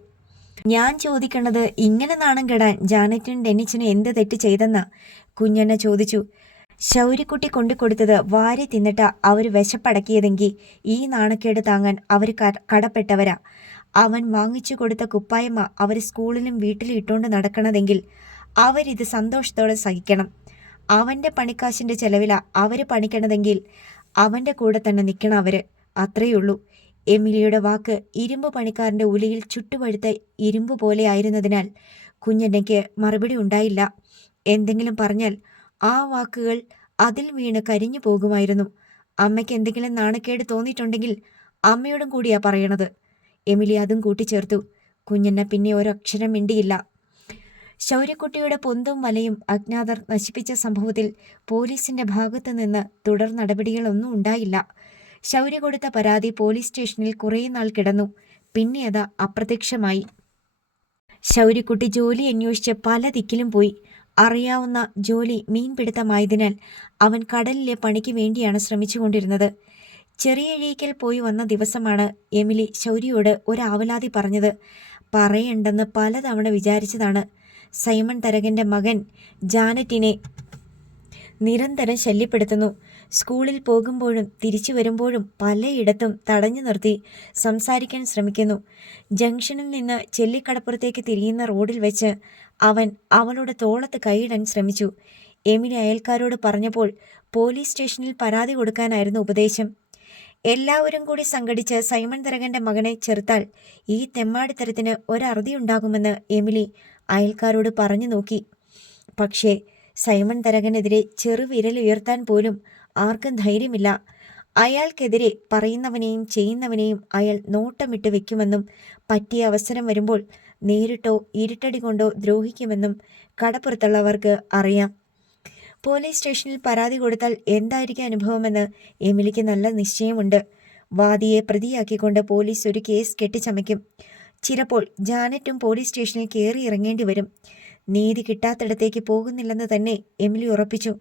ഞാൻ ചോദിക്കണത് ഇങ്ങനെ നാണം കെടാൻ ജാനറ്റിനും ഡെന്നിച്ചനും എന്ത് തെറ്റ് ചെയ്തെന്നാ? കുഞ്ഞണ്ണ ചോദിച്ചു. ശൗര്യക്കുട്ടി കൊണ്ടുകൊടുത്തത് വാരി തിന്നിട്ട് അവർ വിശപ്പടക്കിയതെങ്കിൽ ഈ നാണക്കേട് താങ്ങാൻ അവർ കടപ്പെട്ടവരാ. അവൻ വാങ്ങിച്ചു കൊടുത്ത കുപ്പായമ്മ അവർ സ്കൂളിലും വീട്ടിലും ഇട്ടുകൊണ്ട് നടക്കണതെങ്കിൽ അവരിത് സന്തോഷത്തോടെ സഹിക്കണം. അവൻ്റെ പണിക്കാശിൻ്റെ ചെലവിലാ അവർ പണിക്കണതെങ്കിൽ അവൻ്റെ കൂടെ തന്നെ നിൽക്കണം അവർ. അത്രയുള്ളൂ. എമിലിയുടെ വാക്ക് ഇരുമ്പ് പണിക്കാരൻ്റെ ഉലയിൽ ചുട്ടുപഴുത്ത ഇരുമ്പ് പോലെ ആയിരുന്നതിനാൽ കുഞ്ഞണ്ണയ്ക്ക് മറുപടി ഉണ്ടായില്ല. എന്തെങ്കിലും പറഞ്ഞാൽ ആ വാക്കുകൾ അതിൽ വീണ് കരിഞ്ഞു പോകുമായിരുന്നു. അമ്മയ്ക്ക് എന്തെങ്കിലും നാണക്കേട് തോന്നിയിട്ടുണ്ടെങ്കിൽ അമ്മയോടും കൂടിയാ പറയണത്. എമിലി അതും കൂട്ടിച്ചേർത്തു. കുഞ്ഞണ്ണ പിന്നെ ഒരക്ഷരം മിണ്ടിയില്ല. ശൗര്യക്കുട്ടിയുടെ പൊന്തും വലയും അജ്ഞാതർ നശിപ്പിച്ച സംഭവത്തിൽ പോലീസിന്റെ ഭാഗത്തു നിന്ന് തുടർ നടപടികളൊന്നും ഉണ്ടായില്ല. ശൗര്യ കൊടുത്ത പരാതി പോലീസ് സ്റ്റേഷനിൽ കുറേ നാൾ കിടന്നു. പിന്നെ അത് അപ്രത്യക്ഷമായി. ശൗര്യക്കുട്ടി ജോലി അന്വേഷിച്ച് പല ദിക്കിലും പോയി. അറിയാവുന്ന ജോലി മീൻപിടുത്തമായതിനാൽ അവൻ കടലിലെ പണിക്ക് വേണ്ടിയാണ് ശ്രമിച്ചുകൊണ്ടിരുന്നത്. ചെറിയഴീക്കൽ പോയി വന്ന ദിവസമാണ് എമിലി ശൗര്യയോട് ഒരാവലാതി പറഞ്ഞത്. പറയണ്ടെന്ന് പലതവണ വിചാരിച്ചതാണ്. സൈമൺ തരകൻ്റെ മകൻ ജാനറ്റിനെ നിരന്തരം ശല്യപ്പെടുത്തുന്നു. സ്കൂളിൽ പോകുമ്പോഴും തിരിച്ചു വരുമ്പോഴും പലയിടത്തും തടഞ്ഞു നിർത്തി സംസാരിക്കാൻ ശ്രമിക്കുന്നു. ജംഗ്ഷനിൽ നിന്ന് ചെല്ലിക്കടപ്പുറത്തേക്ക് തിരിയുന്ന റോഡിൽ വെച്ച് അവൻ അവളുടെ തോളത്ത് കൈയിടാൻ ശ്രമിച്ചു. എമിലി അയൽക്കാരോട് പറഞ്ഞപ്പോൾ പോലീസ് സ്റ്റേഷനിൽ പരാതി കൊടുക്കാനായിരുന്നു ഉപദേശം. എല്ലാവരും കൂടി സംഘടിച്ച് സൈമൺ തരകൻ്റെ മകനെ ചെറുത്താൽ ഈ തെമ്മാടിത്തരത്തിന് ഒരറുതിയുണ്ടാകുമെന്ന് എമിലി അയൽക്കാരോട് പറഞ്ഞു നോക്കി. പക്ഷേ സൈമൺ തരകനെതിരെ ചെറുവിരലുയർത്താൻ പോലും ആർക്കും ധൈര്യമില്ല. അയാൾക്കെതിരെ പറയുന്നവനെയും ചെയ്യുന്നവനെയും അയാൾ നോട്ടമിട്ട് വെക്കുമെന്നും പറ്റിയ അവസരം വരുമ്പോൾ നേരിട്ടോ ഇരുട്ടടി കൊണ്ടോ ദ്രോഹിക്കുമെന്നും കടപ്പുറത്തുള്ളവർക്ക് അറിയാം. പോലീസ് സ്റ്റേഷനിൽ പരാതി കൊടുത്താൽ എന്തായിരിക്കും അനുഭവമെന്ന് എമിലിക്ക് നല്ല നിശ്ചയമുണ്ട്. വാദിയെ പ്രതിയാക്കിക്കൊണ്ട് പോലീസ് ഒരു കേസ് കെട്ടിച്ചമയ്ക്കും. ചിലപ്പോൾ ജാനറ്റും പോലീസ് സ്റ്റേഷനിൽ കയറി ഇറങ്ങേണ്ടി വരും. നീതി കിട്ടാത്തിടത്തേക്ക് പോകുന്നില്ലെന്ന് തന്നെ എമിലി ഉറപ്പിച്ചു.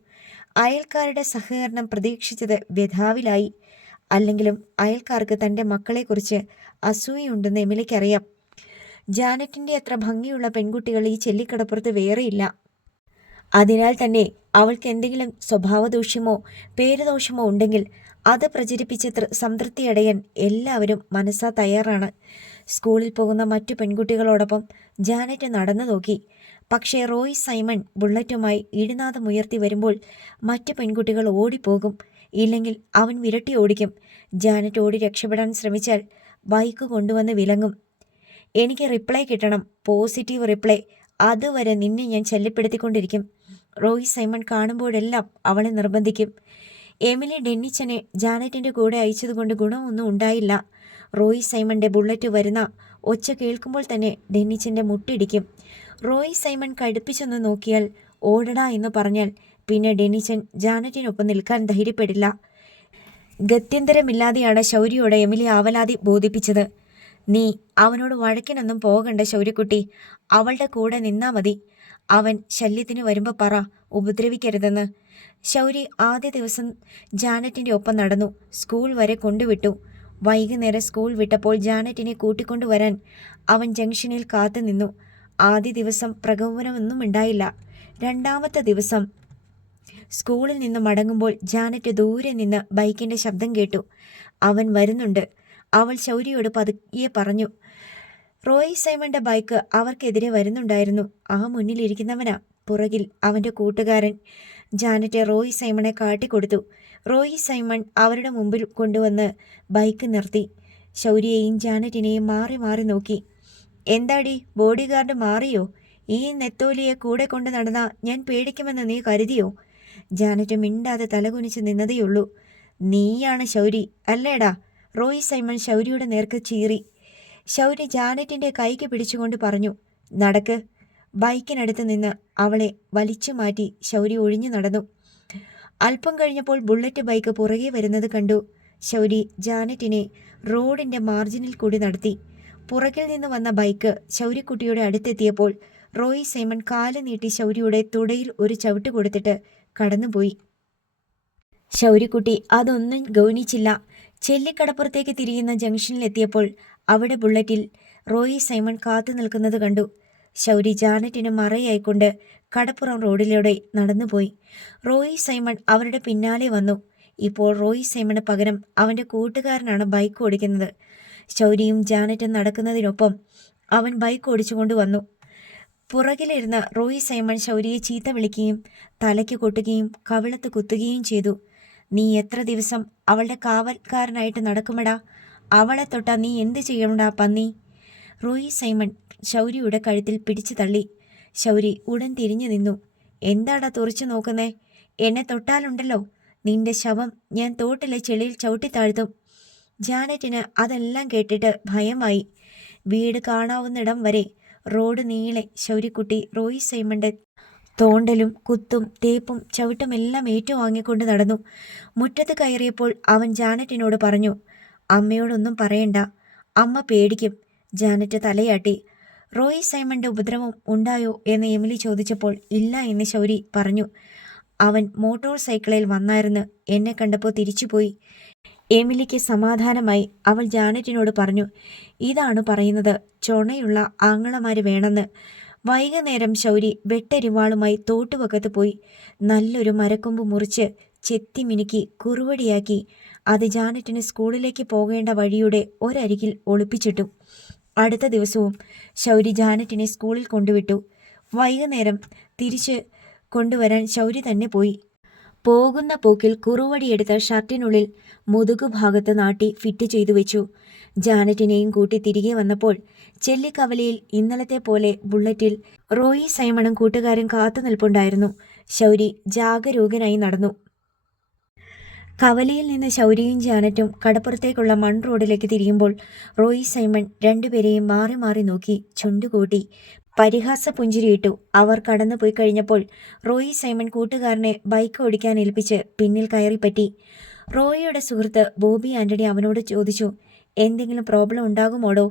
അയൽക്കാരുടെ സഹകരണം പ്രതീക്ഷിച്ചത് വ്യഥാവിലായി. അല്ലെങ്കിലും അയൽക്കാർക്ക് തൻ്റെ മക്കളെക്കുറിച്ച് അസൂയുണ്ടെന്ന് എമിലിക്കറിയാം. ജാനറ്റിൻ്റെ അത്ര ഭംഗിയുള്ള പെൺകുട്ടികൾ ഈ ചെല്ലിക്കടപ്പുറത്ത് വേറെയില്ല. അതിനാൽ തന്നെ അവൾക്ക് എന്തെങ്കിലും സ്വഭാവദൂഷ്യമോ പേരുദോഷമോ ഉണ്ടെങ്കിൽ അത് പ്രചരിപ്പിച്ച് സംതൃപ്തിയടയാൻ എല്ലാവരും മനസ്സാ തയ്യാറാണ്. സ്കൂളിൽ പോകുന്ന മറ്റു പെൺകുട്ടികളോടൊപ്പം ജാനറ്റ് നടന്നു നോക്കി. പക്ഷേ റോയ് സൈമൺ ബുള്ളറ്റുമായി ഇടിനാദമുയർത്തി വരുമ്പോൾ മറ്റു പെൺകുട്ടികൾ ഓടിപ്പോകും. ഇല്ലെങ്കിൽ അവൻ വിരട്ടി ഓടിക്കും. ജാനറ്റ് ഓടി രക്ഷപ്പെടാൻ ശ്രമിച്ചാൽ ബൈക്ക് കൊണ്ടുവന്ന് വിലങ്ങും. എനിക്ക് റിപ്ലൈ കിട്ടണം, പോസിറ്റീവ് റിപ്ലൈ. അതുവരെ നിന്നെ ഞാൻ ശല്യപ്പെടുത്തിക്കൊണ്ടിരിക്കും. റോയ് സൈമൺ കാണുമ്പോഴെല്ലാം അവളെ നിർബന്ധിക്കും. എമിലി ഡെന്നിച്ചനെ ജാനറ്റിൻ്റെ കൂടെ അയച്ചതുകൊണ്ട് ഗുണമൊന്നും ഉണ്ടായില്ല. റോയ് സൈമണിൻ്റെ ബുള്ളറ്റ് വരുന്ന ഒച്ച കേൾക്കുമ്പോൾ തന്നെ ഡെന്നിച്ചൻ്റെ മുട്ടിടിക്കും. റോയ് സൈമൺ കടുപ്പിച്ചൊന്ന് നോക്കിയാൽ ഓടടാ എന്ന് പറഞ്ഞാൽ പിന്നെ ഡെന്നിച്ചൻ ജാനറ്റിനൊപ്പം നിൽക്കാൻ ധൈര്യപ്പെടില്ല. ഗത്യന്തരമില്ലാതെയാണ് ശൗര്യയോട് എമിലി ആവലാതി ബോധിപ്പിച്ചത്. നീ അവനോട് വഴക്കിനൊന്നും പോകണ്ട ശൗര്യക്കുട്ടി, അവളുടെ കൂടെ നിന്നാ മതി. അവൻ ശല്യത്തിന് വരുമ്പോൾ പറ, ഉപദ്രവിക്കരുതെന്ന്. ശൗരി ആദ്യ ദിവസം ജാനറ്റിൻ്റെ ഒപ്പം നടന്നു. സ്കൂൾ വരെ കൊണ്ടുവിട്ടു. വൈകുന്നേരം സ്കൂൾ വിട്ടപ്പോൾ ജാനറ്റിനെ കൂട്ടിക്കൊണ്ടുവരാൻ അവൻ ജംഗ്ഷനിൽ കാത്തു നിന്നു. ആദ്യ ദിവസം പ്രകോപനമൊന്നും ഉണ്ടായില്ല. രണ്ടാമത്തെ ദിവസം സ്കൂളിൽ നിന്ന് മടങ്ങുമ്പോൾ ജാനറ്റ് ദൂരെ നിന്ന് ബൈക്കിൻ്റെ ശബ്ദം കേട്ടു. അവൻ വരുന്നുണ്ട്. അവൾ ശൗര്യയോട് പതുക്കെ പറഞ്ഞു. റോയ് സൈമണിൻ്റെ ബൈക്ക് അവർക്കെതിരെ വരുന്നുണ്ടായിരുന്നു. ആ മുന്നിലിരിക്കുന്നവനാ പുറകിൽ അവൻ്റെ കൂട്ടുകാരൻ. ജാനറ്റ് റോയ് സൈമണെ കാട്ടിക്കൊടുത്തു. റോയ് സൈമൺ അവരുടെ മുമ്പിൽ കൊണ്ടുവന്ന് ബൈക്ക് നിർത്തി. ശൗര്യയെയും ജാനറ്റിനെയും മാറി മാറി നോക്കി. എന്താടി, ബോഡി ഗാർഡ് മാറിയോ? ഈ നെത്തോലിയെ കൂടെ കൊണ്ട് നടന്നാ ഞാൻ പേടിക്കുമെന്ന് നീ കരുതിയോ? ജാനറ്റ് മിണ്ടാതെ തലകുനിച്ച് നിന്നതേയുള്ളൂ. നീയാണ് ശൗരി അല്ലേടാ? റോയ് സൈമൺ ശൗര്യയുടെ നേർക്ക് ചീറി. ശൗരി ജാനറ്റിൻ്റെ കൈക്ക് പിടിച്ചുകൊണ്ട് പറഞ്ഞു, നടക്ക്. ബൈക്കിനടുത്ത് നിന്ന് അവളെ വലിച്ചു മാറ്റി ശൗരി ഒഴിഞ്ഞു നടന്നു. അല്പം കഴിഞ്ഞപ്പോൾ ബുള്ളറ്റ് ബൈക്ക് പുറകെ വരുന്നത് കണ്ടു. ശൗരി ജാനറ്റിനെ റോഡിൻ്റെ മാർജിനിൽ കൂടി നടത്തി. പുറകിൽ നിന്ന് വന്ന ബൈക്ക് ശൗര്യക്കുട്ടിയുടെ അടുത്തെത്തിയപ്പോൾ റോയ് സൈമൺ കാല് നീട്ടി ശൗര്യയുടെ തുടയിൽ ഒരു ചവിട്ട് കൊടുത്തിട്ട് കടന്നുപോയി. ശൗര്യക്കുട്ടി അതൊന്നും ഗൗനിച്ചില്ല. ചെല്ലിക്കടപ്പുറത്തേക്ക് തിരിയുന്ന ജംഗ്ഷനിലെത്തിയപ്പോൾ അവിടെ ബുള്ളറ്റിൽ റോയി സൈമൺ കാത്തു നിൽക്കുന്നത് കണ്ടു. ശൗരി ജാനറ്റിന് മറയായിക്കൊണ്ട് കടപ്പുറം റോഡിലൂടെ നടന്നുപോയി. റോയി സൈമൺ അവരുടെ പിന്നാലെ വന്നു. ഇപ്പോൾ റോയി സൈമണ് പകരം അവൻ്റെ കൂട്ടുകാരനാണ് ബൈക്ക് ഓടിക്കുന്നത്. ശൗരിയും ജാനറ്റും നടക്കുന്നതിനൊപ്പം അവൻ ബൈക്ക് ഓടിച്ചുകൊണ്ട് വന്നു. പുറകിലിരുന്ന റോയി സൈമൺ ശൗരിയെ ചീത്ത വിളിക്കുകയും തലയ്ക്ക് കൊട്ടുകയും കവിളത്ത് കുത്തുകയും ചെയ്തു. നീ എത്ര ദിവസം അവളുടെ കാവൽക്കാരനായിട്ട് നടക്കുമടാ? അവളെ തൊട്ടാ നീ എന്ത് ചെയ്യണടാ പന്നി? റോയി സൈമൺ ശൗരിയുടെ കഴുത്തിൽ പിടിച്ചു തള്ളി. ശൗരി ഉടൻ തിരിഞ്ഞു നിന്നു. എന്താടാ തുറച്ചു നോക്കുന്നേ? എന്നെ തൊട്ടാലുണ്ടല്ലോ നിന്റെ ശവം ഞാൻ തോട്ടിലെ ചെളിയിൽ ചവിട്ടിത്താഴ്ത്തും. ജാനറ്റിന് അതെല്ലാം കേട്ടിട്ട് ഭയമായി. വീട് കാണാവുന്നിടം വരെ റോഡ് നീളെ ശൗരിക്കുട്ടി റോയി സൈമന്റെ തോണ്ടലും കുത്തും തേപ്പും ചവിട്ടുമെല്ലാം ഏറ്റുവാങ്ങിക്കൊണ്ട് നടന്നു. മുറ്റത്ത് കയറിയപ്പോൾ അവൻ ജാനറ്റിനോട് പറഞ്ഞു, അമ്മയോടൊന്നും പറയണ്ട, അമ്മ പേടിക്കും. ജാനറ്റ് തലയാട്ടി. റോയി സൈമന്റെ ഉപദ്രവം ഉണ്ടായോ എന്ന് എമിലി ചോദിച്ചപ്പോൾ ഇല്ല എന്ന് ശൗരി പറഞ്ഞു. അവൻ മോട്ടോർ സൈക്കിളിൽ വന്നായിരുന്നു. എന്നെ കണ്ടപ്പോൾ തിരിച്ചുപോയി. എമിലിക്ക് സമാധാനമായി. അവൾ ജാനറ്റിനോട് പറഞ്ഞു, ഇതാണ് പറയുന്നത്, ചൊണയുള്ള ആങ്ങളമാര് വേണമെന്ന്. വൈകുന്നേരം ശൗരി വെട്ടരിവാളുമായി തോട്ടുവക്കത്ത് പോയി നല്ലൊരു മരക്കൊമ്പ് മുറിച്ച് ചെത്തി മിനുക്കി കുറുവടിയാക്കി അത് ജാനറ്റിന് സ്കൂളിലേക്ക് പോകേണ്ട വഴിയുടെ ഒരരികിൽ ഒളിപ്പിച്ചിട്ടു. അടുത്ത ദിവസവും ശൗരി ജാനറ്റിനെ സ്കൂളിൽ കൊണ്ടുവിട്ടു. വൈകുന്നേരം തിരിച്ച് കൊണ്ടുവരാൻ ശൗരി തന്നെ പോയി. പോകുന്ന പോക്കിൽ കുറുവടിയെടുത്ത ഷർട്ടിനുള്ളിൽ മുതുകുഭാഗത്ത് നാട്ടി ഫിറ്റ് ചെയ്തു വെച്ചു. ജാനറ്റിനെയും കൂട്ടി തിരികെ വന്നപ്പോൾ ചെല്ലിക്കവലയിൽ ഇന്നലത്തെ പോലെ ബുള്ളറ്റിൽ റോയി സൈമണും കൂട്ടുകാരും കാത്തു നിൽപ്പുണ്ടായിരുന്നു. ശൗരി ജാഗരൂകനായി നടന്നു. കവലയിൽ നിന്ന് ശൗരിയും ജാനറ്റും കടപ്പുറത്തേക്കുള്ള മൺ റോഡിലേക്ക് തിരിയുമ്പോൾ റോയി സൈമൺ രണ്ടുപേരെയും മാറി മാറി നോക്കി ചുണ്ടുകൂട്ടി പരിഹാസ പുഞ്ചിരിയിട്ടു. അവർ കടന്നുപോയി കഴിഞ്ഞപ്പോൾ റോയി സൈമൺ കൂട്ടുകാരനെ ബൈക്ക് ഓടിക്കാൻ ഏൽപ്പിച്ച് പിന്നിൽ കയറിപ്പറ്റി. റോയിയുടെ സുഹൃത്ത് ബോബി ആന്റണി അവനോട് ചോദിച്ചു, എന്തെങ്കിലും പ്രോബ്ലം ഉണ്ടാകുമോടോ?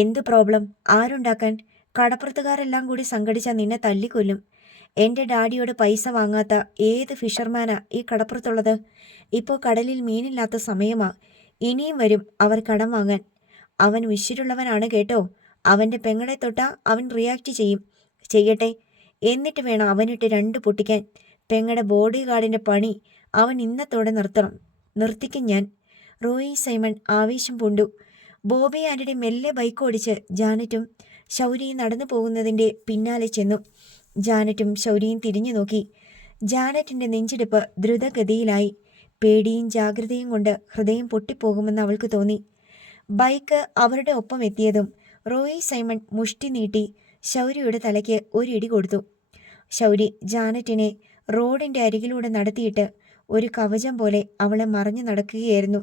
എന്ത് പ്രോബ്ലം? ആരുണ്ടാക്കാൻ? കടപ്പുറത്തുകാരെല്ലാം കൂടി സംഘടിച്ചാൽ നിന്നെ തല്ലിക്കൊല്ലും. എൻ്റെ ഡാഡിയോട് പൈസ വാങ്ങാത്ത ഏത് ഫിഷർമാനാ ഈ കടപ്പുറത്തുള്ളത്? ഇപ്പോൾ കടലിൽ മീനില്ലാത്ത സമയമാ. ഇനിയും വരും അവർ കടം വാങ്ങാൻ. അവൻ വിശ്വരുള്ളവനാണ് കേട്ടോ. അവൻ്റെ പെങ്ങളെ തൊട്ടാ അവൻ റിയാക്ട് ചെയ്യട്ടെ. എന്നിട്ട് വേണം അവനിട്ട് രണ്ട് പൊട്ടിക്കാൻ. പെങ്ങളുടെ ബോഡി ഗാർഡിൻ്റെ പണി അവൻ ഇന്നത്തോടെ നിർത്തിക്കും ഞാൻ. റോയി സൈമൺ ആവേശം പൂണ്ടു. ബോബി ആന്റണി മെല്ലെ ബൈക്ക് ഓടിച്ച് ജാനറ്റും ശൗരിയും നടന്നു പോകുന്നതിൻ്റെ പിന്നാലെ ചെന്നു. ജാനറ്റും ശൗരിയും തിരിഞ്ഞു നോക്കി. ജാനറ്റിൻ്റെ നെഞ്ചിടിപ്പ് ദ്രുതഗതിയിലായി. പേടിയും ജാഗ്രതയും കൊണ്ട് ഹൃദയം പൊട്ടിപ്പോകുമെന്ന് അവൾക്ക് തോന്നി. ബൈക്ക് അവരുടെ ഒപ്പം എത്തിയതും റോയി സൈമൺ മുഷ്ടി നീട്ടി ശൗരിയുടെ തലയ്ക്ക് ഒരിടി കൊടുത്തു. ശൗരി ജാനറ്റിനെ റോഡിൻ്റെ അരികിലൂടെ നടത്തിയിട്ട് ഒരു കവചം പോലെ അവളെ മറഞ്ഞു നടക്കുകയായിരുന്നു.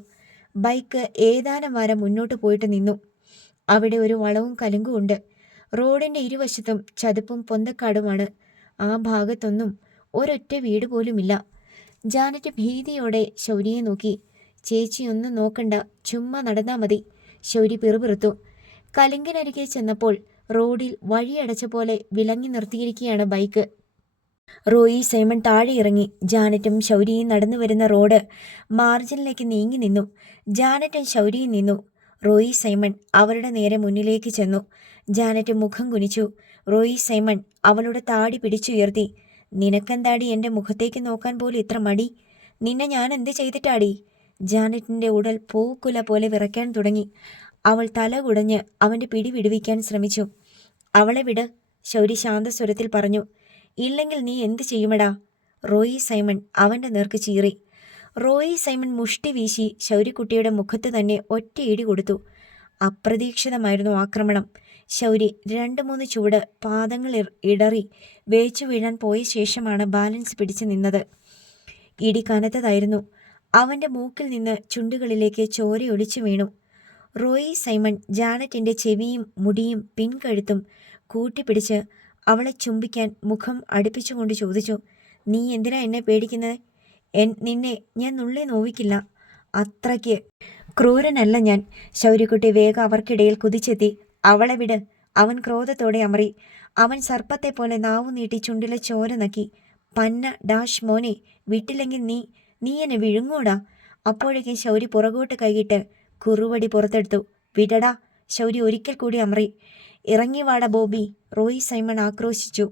ബൈക്ക് ഏതാനും വാരം മുന്നോട്ട് പോയിട്ട് നിന്നു. അവിടെ ഒരു വളവും കലുങ്കും ഉണ്ട്. റോഡിൻ്റെ ഇരുവശത്തും ചതുപ്പും പൊന്തക്കാടുമാണ്. ആ ഭാഗത്തൊന്നും ഒരൊറ്റ വീട് പോലുമില്ല. ജാനറ്റ് ഭീതിയോടെ ശൗരിയെ നോക്കി. ചേച്ചിയൊന്നും നോക്കണ്ട, ചുമ്മാ നടന്നാ മതി. ശൗരി പിറുപിറുത്തു. കലുങ്കിനരികെ ചെന്നപ്പോൾ റോഡിൽ വഴിയടച്ച പോലെ വിലങ്ങി നിർത്തിയിരിക്കുകയാണ് ബൈക്ക്. റോയി സൈമൺ താഴെ ഇറങ്ങി. ജാനറ്റും ശൗരിയും നടന്നു വരുന്ന റോഡ് മാർജിനിലേക്ക് നീങ്ങി നിന്നു. ജാനറ്റും ശൗരിയും നിന്നു. റോയി സൈമൺ അവരുടെ നേരെ മുന്നിലേക്ക് ചെന്നു. ജാനറ്റ് മുഖം കുനിച്ചു. റോയി സൈമൺ അവളുടെ താടി പിടിച്ചുയർത്തി. നിനക്കെന്താടി എൻ്റെ മുഖത്തേക്ക് നോക്കാൻ പോലും ഇത്ര മടി? നിന്നെ ഞാൻ എന്ത് ചെയ്തിട്ടാടി? ജാനറ്റിൻ്റെ ഉടൽ പൂക്കുല പോലെ വിറയ്ക്കാൻ തുടങ്ങി. അവൾ തല കുടഞ്ഞ് അവൻ്റെ പിടി വിടുവിക്കാൻ ശ്രമിച്ചു. അവളെ വിട്, ശൗരി ശാന്തസ്വരത്തിൽ പറഞ്ഞു. ഇല്ലെങ്കിൽ നീ എന്ത് ചെയ്യുമടാ? റോയി സൈമൺ അവൻ്റെ നേർക്ക് ചീറി. റോയി സൈമൺ മുഷ്ടി വീശി ശൗരിക്കുട്ടിയുടെ മുഖത്ത് തന്നെ ഒറ്റയിടി കൊടുത്തു. അപ്രതീക്ഷിതമായിരുന്നു ആക്രമണം. ശൗരി 2-3 ചുവട് പാദങ്ങൾ ഇടറി വേച്ചു വീഴാൻ പോയ ശേഷമാണ് ബാലൻസ് പിടിച്ചു നിന്നത്. ഇടി കനത്തതായിരുന്നു. അവൻ്റെ മൂക്കിൽ നിന്ന് ചുണ്ടുകളിലേക്ക് ചോരയൊലിച്ചു വീണു. റോയി സൈമൺ ജാനറ്റിൻ്റെ ചെവിയും മുടിയും പിൻകഴുത്തും കൂട്ടിപ്പിടിച്ച് അവളെ ചുംബിക്കാൻ മുഖം അടുപ്പിച്ചുകൊണ്ട് ചോദിച്ചു, നീ എന്തിനാ എന്നെ പേടിക്കുന്നത്? നിന്നെ ഞാൻ നുള്ളി നോവിക്കില്ല. അത്രയ്ക്ക് ക്രൂരനല്ല ഞാൻ. ശൗരിക്കുട്ടി വേഗം അവർക്കിടയിൽ കുതിച്ചെത്തി. അവളെ വിട്. അവൻ ക്രോധത്തോടെ അമറി. അവൻ സർപ്പത്തെ പോലെ നാവു നീട്ടി ചുണ്ടിലെ ചോര നക്കി. പന്ന ഡാഷ് മോനെ, വിട്ടില്ലെങ്കിൽ നീ എന്നെ വിഴുങ്ങൂടാ. അപ്പോഴേക്കും ശൗരി പുറകോട്ട് കൈയിട്ട് കുറുവടി പുറത്തെടുത്തു. വിടടാ, ശൗര്യ ഒരിക്കൽ കൂടി അമറി. ഇറങ്ങി വാട ബോബി, റോയി സൈമൺ ആക്രോശിച്ചു.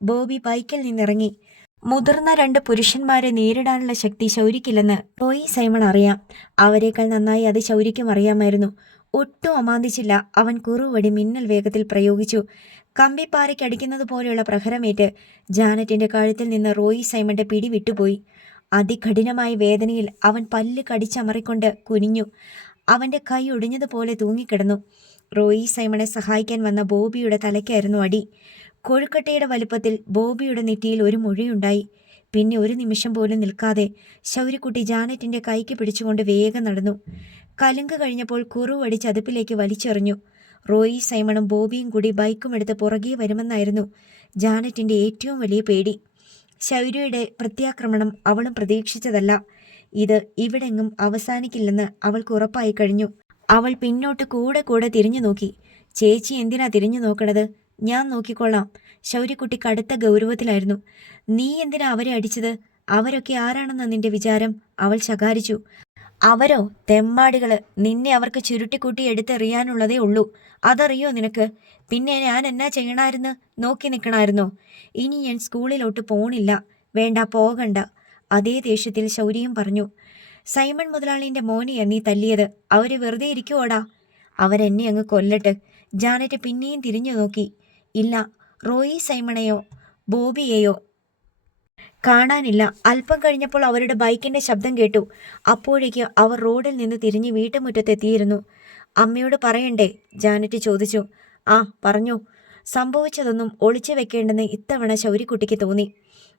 ബോബി ബൈക്കിൽ നിന്നിറങ്ങി. മുതിർന്ന 2 പുരുഷന്മാരെ നേരിടാനുള്ള ശക്തി ശൗര്യക്കില്ലെന്ന് റോയി സൈമൺ അറിയാം. അവരെക്കാൾ നന്നായി അത് ശൗര്യക്കും അറിയാമായിരുന്നു. ഒട്ടും അമാന്തിച്ചില്ല. അവൻ കുറുവടി മിന്നൽ വേഗത്തിൽ പ്രയോഗിച്ചു. കമ്പിപ്പാറയ്ക്കടിക്കുന്നത് പോലെയുള്ള പ്രഹരമേറ്റ് ജാനറ്റിന്റെ കഴുത്തിൽ നിന്ന് റോയി സൈമന്റെ പിടി വിട്ടുപോയി. അതികഠിനമായ വേദനയിൽ അവൻ പല്ല് കടിച്ചമറിക്കൊണ്ട് കുനിഞ്ഞു. അവന്റെ കൈ ഒടിഞ്ഞതുപോലെ തൂങ്ങിക്കിടന്നു. റോയി സൈമണെ സഹായിക്കാൻ വന്ന ബോബിയുടെ തലയ്ക്കായിരുന്നു അടി. കൊഴുക്കട്ടയുടെ വലുപ്പത്തിൽ ബോബിയുടെ നെറ്റിയിൽ ഒരു മുഴയുണ്ടായി. പിന്നെ ഒരു നിമിഷം പോലും നിൽക്കാതെ ശൗര്യക്കുട്ടി ജാനറ്റിന്റെ കൈക്ക് പിടിച്ചുകൊണ്ട് വേഗം നടന്നു. കലുങ്ക് കഴിഞ്ഞപ്പോൾ കുറുവടി ചതുപ്പിലേക്ക് വലിച്ചെറിഞ്ഞു. റോയി സൈമണും ബോബിയും കൂടി ബൈക്കും എടുത്ത് പുറകെ വരുമെന്നായിരുന്നു ജാനറ്റിന്റെ ഏറ്റവും വലിയ പേടി. ശൗര്യയുടെ പ്രത്യാക്രമണം അവളും പ്രതീക്ഷിച്ചതല്ല. ഇത് ഇവിടെങ്ങും അവസാനിക്കില്ലെന്ന് അവൾക്ക് ഉറപ്പായി കഴിഞ്ഞു. അവൾ പിന്നോട്ട് കൂടെ തിരിഞ്ഞു നോക്കി. ചേച്ചി എന്തിനാ തിരിഞ്ഞു നോക്കണത്? ഞാൻ നോക്കിക്കൊള്ളാം. ശൗര്യക്കുട്ടി കടുത്ത ഗൗരവത്തിലായിരുന്നു. നീ എന്തിനാ അവരെ അടിച്ചത്? അവരൊക്കെ ആരാണെന്ന് നിന്റെ വിചാരം? അവൾ ശകാരിച്ചു. അവരോ തെമ്മാടികള്. നിന്നെ അവർക്ക് ചുരുട്ടിക്കൂട്ടി എടുത്തെറിയാനുള്ളതേ ഉള്ളൂ. അതറിയോ നിനക്ക്? പിന്നെ ഞാൻ എന്നാ ചെയ്യണമായിരുന്നു? നോക്കി നിൽക്കണമായിരുന്നോ? ഇനി ഞാൻ സ്കൂളിലോട്ട് പോണില്ല. വേണ്ട, പോകണ്ട. അതേ ദേഷ്യത്തിൽ ശൗര്യയും പറഞ്ഞു. സൈമൺ മുതലാളിന്റെ മോനെയാ നീ തല്ലിയത്. അവര് വെറുതെ ഇരിക്കുവോടാ? അവരെന്നെ അങ്ങ് കൊല്ലട്ട്. ജാനറ്റ് പിന്നെയും തിരിഞ്ഞു നോക്കി. ഇല്ല, റോയി സൈമണെയോ ബോബിയെയോ കാണാനില്ല. അല്പം കഴിഞ്ഞപ്പോൾ അവരുടെ ബൈക്കിന്റെ ശബ്ദം കേട്ടു. അപ്പോഴേക്ക് അവർ റോഡിൽ നിന്ന് തിരിഞ്ഞ് വീട്ടുമുറ്റത്തെത്തിയിരുന്നു. അമ്മയോട് പറയണ്ടേ? ജാനറ്റ് ചോദിച്ചു. ആ, പറഞ്ഞു. സംഭവിച്ചതൊന്നും ഒളിച്ചു വെക്കേണ്ടെന്ന് ഇത്തവണ ശൗര്യക്കുട്ടിക്ക് തോന്നി.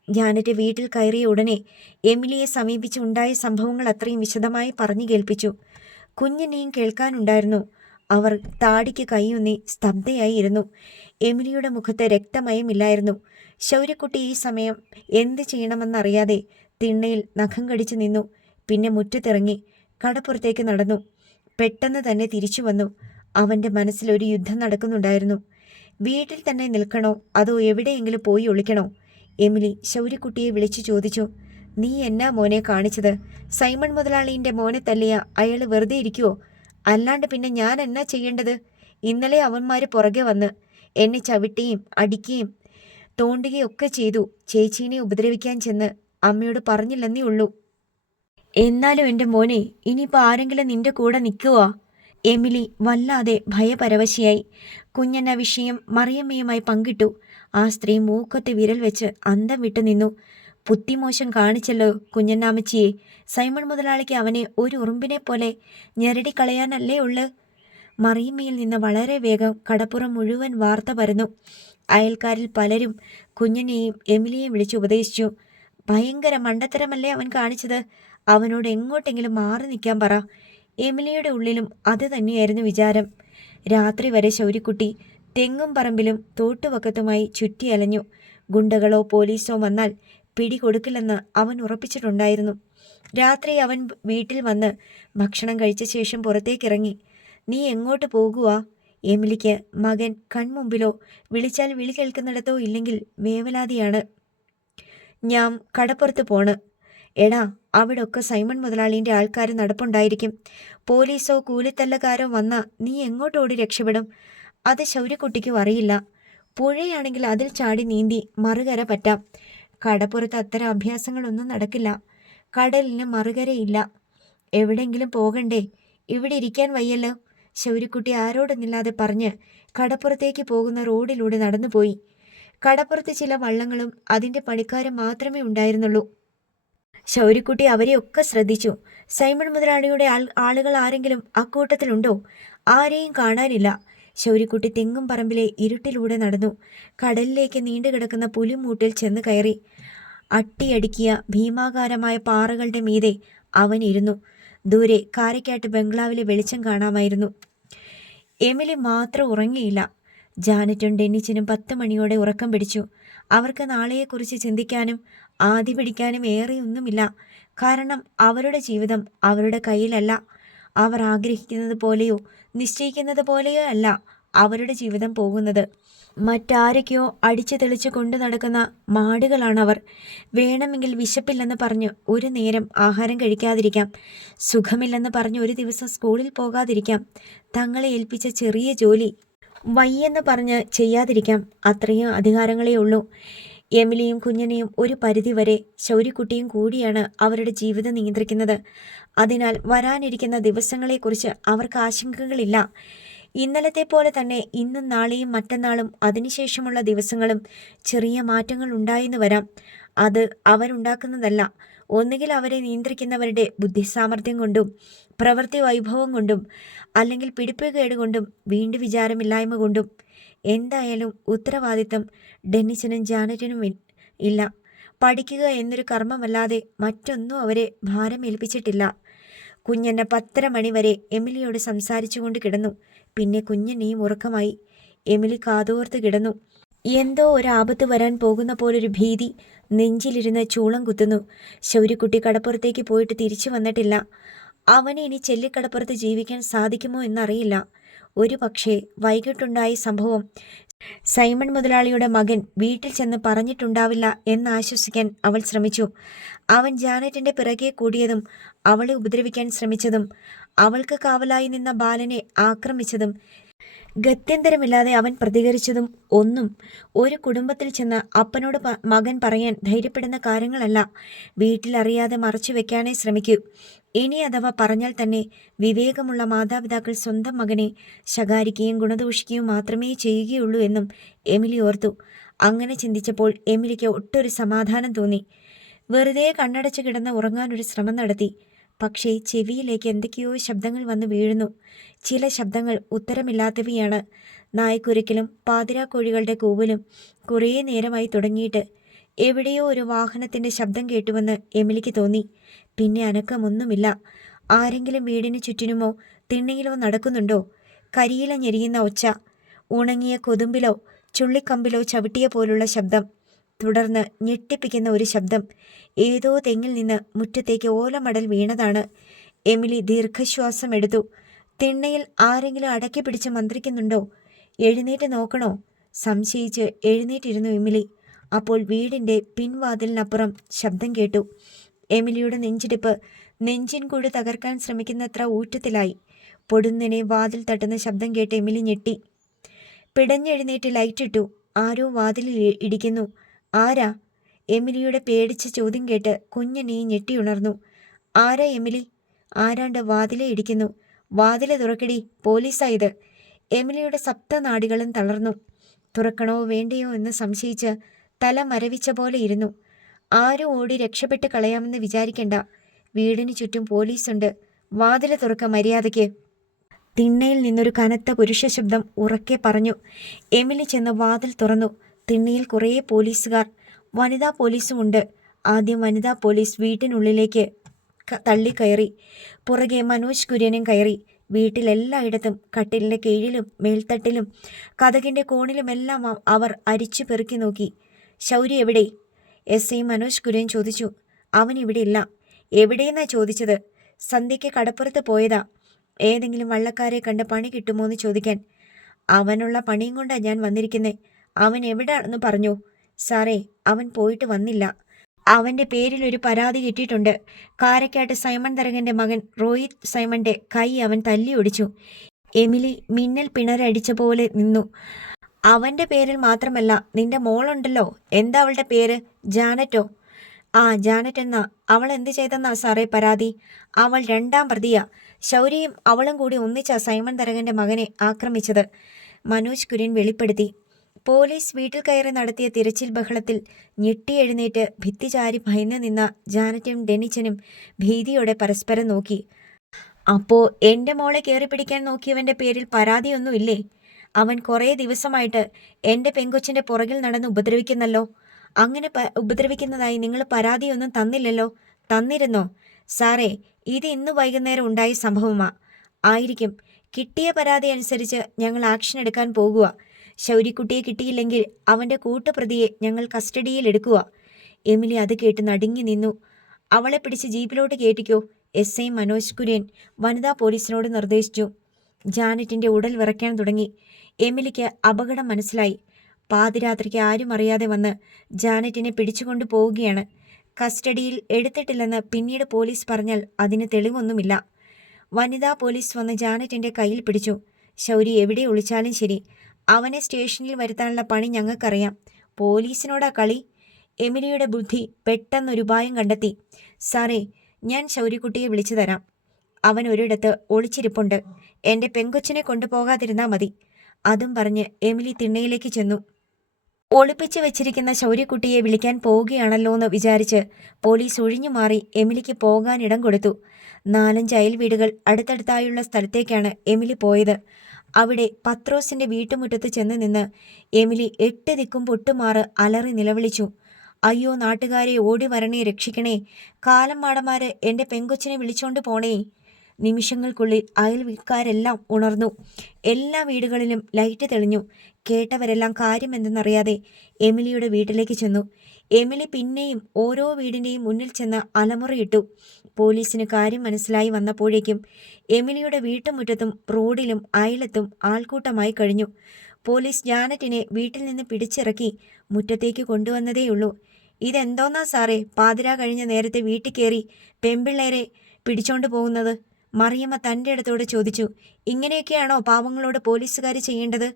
ജാനറ്റ് വീട്ടിൽ കയറിയ ഉടനെ എമിലിയെ സമീപിച്ച് ഉണ്ടായ സംഭവങ്ങൾ അത്രയും വിശദമായി പറഞ്ഞു കേൾപ്പിച്ചു. കുഞ്ഞിനെയും കേൾക്കാനുണ്ടായിരുന്നു. അവർ താടിക്ക് കൈയൊന്നി സ്തബ്ധയായി ഇരുന്നു. എമിലിയുടെ മുഖത്ത് രക്തമയമില്ലായിരുന്നു. ശൗര്യക്കുട്ടി ഈ സമയം എന്ത് ചെയ്യണമെന്നറിയാതെ തിണ്ണയിൽ നഖം കടിച്ചു നിന്നു. പിന്നെ മുറ്റത്തിറങ്ങി കടപ്പുറത്തേക്ക് നടന്നു. പെട്ടെന്ന് തന്നെ തിരിച്ചു വന്നു. അവൻ്റെ മനസ്സിലൊരു യുദ്ധം നടക്കുന്നുണ്ടായിരുന്നു. വീട്ടിൽ തന്നെ നിൽക്കണോ അതോ എവിടെയെങ്കിലും പോയി ഒളിക്കണോ? എമിലി ശൗര്യക്കുട്ടിയെ വിളിച്ചു ചോദിച്ചു. നീ എന്നാ മോനെ കാണിച്ചത്? സൈമൺ മുതലാളിൻ്റെ മോനെ തല്ലിയ അയാൾ വെറുതെ ഇരിക്കുവോ? അല്ലാണ്ട് പിന്നെ ഞാൻ എന്നാ ചെയ്യേണ്ടത്? ഇന്നലെ അവന്മാർ പുറകെ വന്ന് എന്നെ ചവിട്ടുകയും അടിക്കുകയും തോണ്ടുകയൊക്കെ ചെയ്തു. ചേച്ചീനെ ഉപദ്രവിക്കാൻ ചെന്ന് അമ്മയോട് പറഞ്ഞില്ലെന്നേ ഉള്ളൂ. എന്നാലും എൻ്റെ മോനെ, ഇനിയിപ്പോൾ ആരെങ്കിലും നിന്റെ കൂടെ നിൽക്കുവാ? എമിലി വല്ലാതെ ഭയപരവശയായി. കുഞ്ഞന്ന വിഷയം മറിയമ്മയുമായി പങ്കിട്ടു. ആ സ്ത്രീ മൂക്കത്ത് വിരൽ വെച്ച് അന്തം വിട്ടു നിന്നു. ബുദ്ധിമോശം കാണിച്ചല്ലോ കുഞ്ഞന്നാമ്മച്ചിയെ. സൈമൺ മുതലാളിക്ക് അവനെ ഒരു ഉറുമ്പിനെ പോലെ ഞെരടിക്കളയാനല്ലേ ഉള്ളു. മറിയമ്മയിൽ നിന്ന് വളരെ വേഗം കടപ്പുറം മുഴുവൻ വാർത്ത പരന്നു. അയൽക്കാരിൽ പലരും കുഞ്ഞനെയും എമിലിയെയും വിളിച്ച് ഉപദേശിച്ചു. ഭയങ്കര മണ്ടത്തരമല്ലേ അവൻ കാണിച്ചത്? അവനോട് എങ്ങോട്ടെങ്കിലും മാറി നിൽക്കാൻ പറ. എമിലിയുടെ ഉള്ളിലും അത് തന്നെയായിരുന്നു വിചാരം. രാത്രി വരെ ശൗര്യക്കുട്ടി തെങ്ങും പറമ്പിലും തോട്ടുവക്കത്തുമായി ചുറ്റിയലഞ്ഞു. ഗുണ്ടകളോ പോലീസോ വന്നാൽ പിടികൊടുക്കില്ലെന്ന് അവൻ ഉറപ്പിച്ചിട്ടുണ്ടായിരുന്നു. രാത്രി അവൻ വീട്ടിൽ വന്ന് ഭക്ഷണം കഴിച്ച ശേഷം പുറത്തേക്കിറങ്ങി. നീ എങ്ങോട്ട് പോകുവാ? എമിലിക്ക് മകൻ കൺമുമ്പിലോ വിളിച്ചാൽ വിളി കേൾക്കുന്നിടത്തോ ഇല്ലെങ്കിൽ വേവലാതിയാണ്. ഞാൻ കടപ്പുറത്ത് പോണ്. എടാ, അവിടൊക്കെ സൈമൺ മുതലാളിൻ്റെ ആൾക്കാർ നടപ്പുണ്ടായിരിക്കും. പോലീസോ കൂലിത്തല്ലക്കാരോ വന്നാൽ നീ എങ്ങോട്ടോടി രക്ഷപ്പെടും? അത് ശൗര്യക്കുട്ടിക്കും അറിയില്ല. പുഴയാണെങ്കിൽ അതിൽ ചാടി നീന്തി മറുകര പറ്റാം. കടപ്പുറത്ത് അത്തരം അഭ്യാസങ്ങളൊന്നും നടക്കില്ല. കടലിന് മറുകരയില്ല. എവിടെയെങ്കിലും പോകണ്ടേ? ഇവിടെ ഇരിക്കാൻ വയ്യല്ലോ. ശൗര്യക്കുട്ടി ആരോടൊന്നില്ലാതെ പറഞ്ഞ് കടപ്പുറത്തേക്ക് പോകുന്ന റോഡിലൂടെ നടന്നുപോയി. കടപ്പുറത്ത് ചില വള്ളങ്ങളും അതിൻ്റെ പണിക്കാരും മാത്രമേ ഉണ്ടായിരുന്നുള്ളൂ. ശൗര്യക്കുട്ടി അവരെയൊക്കെ ശ്രദ്ധിച്ചു. സൈമൺ മുതലാളിയുടെ ആളുകൾ ആരെങ്കിലും അക്കൂട്ടത്തിലുണ്ടോ? ആരെയും കാണാനില്ല. ശൗര്യക്കുട്ടി തെങ്ങും പറമ്പിലെ ഇരുട്ടിലൂടെ നടന്നു. കടലിലേക്ക് നീണ്ടുകിടക്കുന്ന പുലിമൂട്ടിൽ ചെന്ന് കയറി. അട്ടിയടുക്കിയ ഭീമാകാരമായ പാറകളുടെ മീതെ അവൻ ഇരുന്നു. ദൂരെ കാരക്കാട്ട് ബംഗ്ലാവിലെ വെളിച്ചം കാണാമായിരുന്നു. എമിലി മാത്രം ഉറങ്ങിയില്ല. ജാനറ്റും ഡെന്നിച്ചനും 10 മണിയോടെ ഉറക്കം പിടിച്ചു. അവർക്ക് നാളെയെക്കുറിച്ച് ചിന്തിക്കാനും ആദി പിടിക്കാനും ഏറെയൊന്നുമില്ല. കാരണം അവരുടെ ജീവിതം അവരുടെ കയ്യിലല്ല. അവർ ആഗ്രഹിക്കുന്നത് പോലെയോ നിശ്ചയിക്കുന്നത് പോലെയോ അല്ല അവരുടെ ജീവിതം പോകുന്നത്. മറ്റാരൊക്കെയോ അടിച്ചു തെളിച്ചു കൊണ്ടു നടക്കുന്ന മാടുകളാണവർ. വേണമെങ്കിൽ വിശപ്പില്ലെന്ന് പറഞ്ഞ് ഒരു നേരം ആഹാരം കഴിക്കാതിരിക്കാം, സുഖമില്ലെന്ന് പറഞ്ഞ് ഒരു ദിവസം സ്കൂളിൽ പോകാതിരിക്കാം, തങ്ങളെ ഏൽപ്പിച്ച ചെറിയ ജോലി വയ്യെന്ന് പറഞ്ഞ് ചെയ്യാതിരിക്കാം. അത്രയും അധികാരങ്ങളേ ഉള്ളൂ. എമിലിയും കുഞ്ഞനെയും ഒരു പരിധിവരെ ശൗര്യക്കുട്ടിയും കൂടിയാണ് അവരുടെ ജീവിതം നിയന്ത്രിക്കുന്നത്. അതിനാൽ വരാനിരിക്കുന്ന ദിവസങ്ങളെക്കുറിച്ച് അവർക്ക് ആശങ്കകളില്ല. ഇന്നലത്തെ പോലെ തന്നെ ഇന്നും നാളെയും മറ്റന്നാളും അതിനുശേഷമുള്ള ദിവസങ്ങളും ചെറിയ മാറ്റങ്ങൾ ഉണ്ടായെന്ന് വരാം. അത് അവരുണ്ടാക്കുന്നതല്ല. ഒന്നുകിൽ അവരെ നിയന്ത്രിക്കുന്നവരുടെ ബുദ്ധിസാമർഥ്യം കൊണ്ടും പ്രവൃത്തി വൈഭവം കൊണ്ടും, അല്ലെങ്കിൽ പിടിപ്പുകേട് കൊണ്ടും, വീണ്ടും വിചാരമില്ലായ്മ കൊണ്ടും. എന്തായാലും ഉത്തരവാദിത്തം ഡെന്നിച്ചനും ജാനറ്റിനും ഇല്ല. പഠിക്കുക എന്നൊരു കർമ്മമല്ലാതെ മറ്റൊന്നും അവരെ ഭാരമേൽപ്പിച്ചിട്ടില്ല. കുഞ്ഞെന്നെ 10:30 മണി വരെ എമിലിയോട് സംസാരിച്ചുകൊണ്ട് കിടന്നു. പിന്നെ കുഞ്ഞെന്നെയും ഉറക്കമായി. എമിലി കാതോർത്ത് കിടന്നു. എന്തോ ഒരാപത്ത് വരാൻ പോകുന്ന പോലൊരു ഭീതി നെഞ്ചിലിരുന്ന് ചൂളം കുത്തുന്നു. ശൗര്യക്കുട്ടി കടപ്പുറത്തേക്ക് പോയിട്ട് തിരിച്ചു വന്നിട്ടില്ല. അവന് ഇനി ചെല്ലിക്കടപ്പുറത്ത് ജീവിക്കാൻ സാധിക്കുമോ എന്നറിയില്ല. ഒരു പക്ഷേ വൈകിട്ടുണ്ടായ സംഭവം സൈമൺ മുതലാളിയുടെ മകൻ വീട്ടിൽ ചെന്ന് പറഞ്ഞിട്ടുണ്ടാവില്ല എന്നാശ്വസിക്കാൻ അവൾ ശ്രമിച്ചു. അവൻ ജാനറ്റിന്റെ പിറകെ കൂടിയതും, അവളെ ഉപദ്രവിക്കാൻ ശ്രമിച്ചതും, അവൾക്ക് കാവലായി നിന്ന ബാലനെ ആക്രമിച്ചതും, ഗത്യന്തരമില്ലാതെ അവൻ പ്രതികരിച്ചതും ഒന്നും ഒരു കുടുംബത്തിൽ ചെന്ന് അപ്പനോട് മകൻ പറയാൻ ധൈര്യപ്പെടുന്ന കാര്യങ്ങളല്ല. വീട്ടിലറിയാതെ മറച്ചു വെക്കാനേ ശ്രമിക്കൂ. ഇനി അഥവാ പറഞ്ഞാൽ തന്നെ വിവേകമുള്ള മാതാപിതാക്കൾ സ്വന്തം മകനെ ശകാരിക്കുകയും ഗുണദോഷിക്കുകയും മാത്രമേ ചെയ്യുകയുള്ളൂ എന്നും എമിലി ഓർത്തു. അങ്ങനെ ചിന്തിച്ചപ്പോൾ എമിലിക്ക് ഒട്ടൊരു സമാധാനം തോന്നി. വെറുതെ കണ്ണടച്ച് കിടന്ന് ഉറങ്ങാനൊരു ശ്രമം നടത്തി. പക്ഷേ ചെവിയിലേക്ക് എന്തൊക്കെയോ ശബ്ദങ്ങൾ വന്ന് വീഴുന്നു. ചില ശബ്ദങ്ങൾ ഉത്തരമില്ലാത്തവയാണ്. നായ്ക്കുരയ്ക്കലും പാതിരാക്കോഴികളുടെ കൂവലും. കുറേ നേരമായി തുടങ്ങിയിട്ട്. എവിടെയോ ഒരു വാഹനത്തിൻ്റെ ശബ്ദം കേട്ടുവെന്ന് എമിലിക്ക് തോന്നി. പിന്നെ അനക്കമൊന്നുമില്ല. ആരെങ്കിലും വീടിന് ചുറ്റിനുമോ തിണ്ണയിലോ നടക്കുന്നുണ്ടോ? കരിയില ഞെരിയുന്ന ഒച്ച, ഉണങ്ങിയ കൊതുമ്പിലോ ചുള്ളിക്കമ്പിലോ ചവിട്ടിയ പോലുള്ള ശബ്ദം. തുടർന്ന് ഞെട്ടിപ്പിക്കുന്ന ഒരു ശബ്ദം. ഏതോ തെങ്ങിൽ നിന്ന് മുറ്റത്തേക്ക് ഓലമടൽ വീണതാണ്. എമിലി ദീർഘശ്വാസം എടുത്തു. തിണ്ണയിൽ ആരെങ്കിലും അടക്കി പിടിച്ച് മന്ത്രിക്കുന്നുണ്ടോ? എഴുന്നേറ്റ് നോക്കണോ? സംശയിച്ച് എഴുന്നേറ്റിരുന്നു എമിലി. അപ്പോൾ വീടിൻ്റെ പിൻവാതിലിനപ്പുറം ശബ്ദം കേട്ടു. എമിലിയുടെ നെഞ്ചിടിപ്പ് നെഞ്ചിൻകൂട് തകർക്കാൻ ശ്രമിക്കുന്നത്ര ഊറ്റത്തിലായി. പൊടുന്നനെ വാതിൽ തട്ടുന്ന ശബ്ദം കേട്ട് എമിലി ഞെട്ടി. പിടഞ്ഞെഴുന്നേറ്റ് ലൈറ്റിട്ടു. ആരോ വാതിലിൽ ഇടിക്കുന്നു. ആരാ? എമിലിയുടെ പേടിച്ച ചോദ്യം കേട്ട് കുഞ്ഞനീ ഞെട്ടിയുണർന്നു. ആരാ എമിലി? ആരാണ്ട് വാതിലെ ഇടിക്കുന്നു. വാതിലെ തുറക്കടി, പോലീസായത്. എമിലിയുടെ സപ്തനാഡികളും തളർന്നു. തുറക്കണോ വേണ്ടയോ എന്ന് സംശയിച്ച് തല മരവിച്ച പോലെ ഇരുന്നു. ആരും ഓടി രക്ഷപ്പെട്ട് കളയാമെന്ന് വിചാരിക്കണ്ട. വീടിന് ചുറ്റും പോലീസുണ്ട്. വാതിലെ തുറക്ക മര്യാദയ്ക്ക്. തിണ്ണയിൽ നിന്നൊരു കനത്ത പുരുഷ ശബ്ദം ഉറക്കെ പറഞ്ഞു. എമിലി ചെന്ന് വാതിൽ തുറന്നു. തിണ്ണയിൽ കുറേ പോലീസുകാർ, വനിതാ പോലീസുമുണ്ട്. ആദ്യം വനിതാ പോലീസ് വീട്ടിനുള്ളിലേക്ക് തള്ളിക്കയറി. പുറകെ മനോജ് കുര്യനും കയറി. വീട്ടിലെല്ലായിടത്തും കട്ടിലിൻ്റെ കീഴിലും മേൽത്തട്ടിലും കതകിൻ്റെ കോണിലുമെല്ലാം അവർ അരിച്ചു പെറുക്കി നോക്കി. ശൗര്യ എവിടെ? SI മനോജ് കുര്യൻ ചോദിച്ചു. അവൻ ഇവിടെ ഇല്ല. എവിടെയെന്നാ ചോദിച്ചത്? സന്ധ്യയ്ക്ക് കടപ്പുറത്ത് പോയതാ. ഏതെങ്കിലും വള്ളക്കാരെ കണ്ട് പണി കിട്ടുമോ എന്ന് ചോദിക്കാൻ. അവനുള്ള പണിയും കൊണ്ടാണ് ഞാൻ വന്നിരിക്കുന്നത്. അവൻ എവിടെയാണെന്ന് പറഞ്ഞു? സാറേ, അവൻ പോയിട്ട് വന്നില്ല. അവൻ്റെ പേരിൽ ഒരു പരാതി കിട്ടിയിട്ടുണ്ട്. കാരക്കാട്ട് സൈമൺ തരകൻ്റെ മകൻ റോഹിത് സൈമൻ്റെ കൈ അവൻ തല്ലി ഒടിച്ചു. എമിലി മിന്നൽ പിണരടിച്ച പോലെ നിന്നു. അവൻ്റെ പേരിൽ മാത്രമല്ല, നിന്റെ മോളുണ്ടല്ലോ, എന്താ അവളുടെ പേര്? ജാനറ്റോ? ആ, ജാനറ്റ് എന്നാ. അവൾ എന്ത് ചെയ്തെന്നാ സാറേ പരാതി? അവൾ 2ാം പ്രതിയാ. ശൗര്യയും അവളും കൂടി ഒന്നിച്ചാ സൈമൺ തരകൻ്റെ മകനെ ആക്രമിച്ചത്, മനോജ് കുര്യൻ വെളിപ്പെടുത്തി. പോലീസ് വീട്ടിൽ കയറി നടത്തിയ തിരച്ചിൽ ബഹളത്തിൽ ഞെട്ടിയെഴുന്നേറ്റ് ഭിത്തി ചാരി ഭയന്ന് നിന്ന ജാനറ്റും ഡെന്നിച്ചനും ഭീതിയോടെ പരസ്പരം നോക്കി. അപ്പോ എൻ്റെ മോളെ കയറി പിടിക്കാൻ നോക്കിയവൻ്റെ പേരിൽ പരാതിയൊന്നുമില്ലേ? അവൻ കുറേ ദിവസമായിട്ട് എൻ്റെ പെങ്കൊച്ചിൻ്റെ പുറകിൽ നടന്ന് ഉപദ്രവിക്കുന്നല്ലോ. അങ്ങനെ ഉപദ്രവിക്കുന്നതായി നിങ്ങൾ പരാതിയൊന്നും തന്നില്ലല്ലോ. തന്നിരുന്നോ? സാറേ, ഇത് ഇന്ന് വൈകുന്നേരം ഉണ്ടായ സംഭവമാ. ആയിരിക്കും. കിട്ടിയ പരാതി അനുസരിച്ച് ഞങ്ങൾ ആക്ഷൻ എടുക്കാൻ പോകുക. ശൗര്യക്കുട്ടിയെ കിട്ടിയില്ലെങ്കിൽ അവൻ്റെ കൂട്ടുപ്രതിയെ ഞങ്ങൾ കസ്റ്റഡിയിൽ എടുക്കുക. എമിലി അത് കേട്ട് നടുങ്ങി നിന്നു. അവളെ പിടിച്ച് ജീപ്പിലോട്ട് കയറ്റിക്കോ, SI മനോജ് കുര്യൻ വനിതാ പോലീസിനോട് നിർദ്ദേശിച്ചു. ജാനറ്റിൻ്റെ ഉടൽ വിറയ്ക്കാൻ തുടങ്ങി. എമിലിക്ക് അപകടം മനസ്സിലായി. പാതിരാത്രിക്ക് ആരും അറിയാതെ വന്ന് ജാനറ്റിനെ പിടിച്ചുകൊണ്ടു പോവുകയാണ്. കസ്റ്റഡിയിൽ എടുത്തിട്ടില്ലെന്ന് പിന്നീട് പോലീസ് പറഞ്ഞാൽ അതിന് തെളിവൊന്നുമില്ല. വനിതാ പോലീസ് വന്ന് ജാനറ്റിന്റെ കയ്യിൽ പിടിച്ചു. ശൗരി എവിടെ ഒളിച്ചാലും ശരി, അവനെ സ്റ്റേഷനിൽ വരുത്താനുള്ള പണി ഞങ്ങൾക്കറിയാം. പോലീസിനോടാ കളി. എമിലിയുടെ ബുദ്ധി പെട്ടെന്നൊരു ഉപായം കണ്ടെത്തി. സാറേ, ഞാൻ ശൗരിക്കുട്ടിയെ വിളിച്ചു തരാം. അവൻ ഒരിടത്ത് ഒളിച്ചിരിപ്പുണ്ട്. എൻ്റെ പെങ്കൊച്ചിനെ കൊണ്ടുപോകാതിരുന്നാ മതി. അതും പറഞ്ഞ് എമിലി തിണ്ണയിലേക്ക് ചെന്നു. ഒളിപ്പിച്ചു വെച്ചിരിക്കുന്ന ശൗര്യക്കുട്ടിയെ വിളിക്കാൻ പോവുകയാണല്ലോന്ന് വിചാരിച്ച് പോലീസ് ഒഴിഞ്ഞു മാറി എമിലിക്ക് പോകാൻ ഇടം കൊടുത്തു. 4-5 അയൽ വീടുകൾ അടുത്തടുത്തായുള്ള സ്ഥലത്തേക്കാണ് എമിലി പോയത്. അവിടെ പത്രോസിന്റെ വീട്ടുമുറ്റത്ത് ചെന്ന് നിന്ന് എമിലി 8 ദിക്കും പൊട്ടുമാറ് അലറി നിലവിളിച്ചു. അയ്യോ നാട്ടുകാരെ, ഓടി വരണേ, രക്ഷിക്കണേ! കാലം മാടന്മാര് എൻ്റെ പെങ്കൊച്ചിനെ വിളിച്ചോണ്ട് പോണേ! നിമിഷങ്ങൾക്കുള്ളിൽ അയൽക്കാരെല്ലാം ഉണർന്നു. എല്ലാ വീടുകളിലും ലൈറ്റ് തെളിഞ്ഞു. കേട്ടവരെല്ലാം കാര്യമെന്തെന്നറിയാതെ എമിലിയുടെ വീട്ടിലേക്ക് ചെന്നു. എമിലി പിന്നെയും ഓരോ വീടിൻ്റെയും മുന്നിൽ ചെന്ന് അലമുറയിട്ടു. പോലീസിന് കാര്യം മനസ്സിലായി വന്നപ്പോഴേക്കും എമിലിയുടെ വീട്ടുമുറ്റത്തും റോഡിലും അയലത്തും ആൾക്കൂട്ടമായി കഴിഞ്ഞു. പോലീസ് ജാനറ്റിനെ വീട്ടിൽ നിന്ന് പിടിച്ചിറക്കി മുറ്റത്തേക്ക് കൊണ്ടുവന്നതേയുള്ളൂ. ഇതെന്തോന്നാ സാറേ, പാതിരാ കഴിഞ്ഞ നേരത്തെ വീട്ടിൽ കയറി പെമ്പിള്ളേരെ പിടിച്ചോണ്ട് പോകുന്നത്? മറിയമ്മ തൻ്റെ അടുത്തോട് ചോദിച്ചു. ഇങ്ങനെയൊക്കെയാണോ പാവങ്ങളോട് പോലീസുകാർ ചെയ്യേണ്ടത്?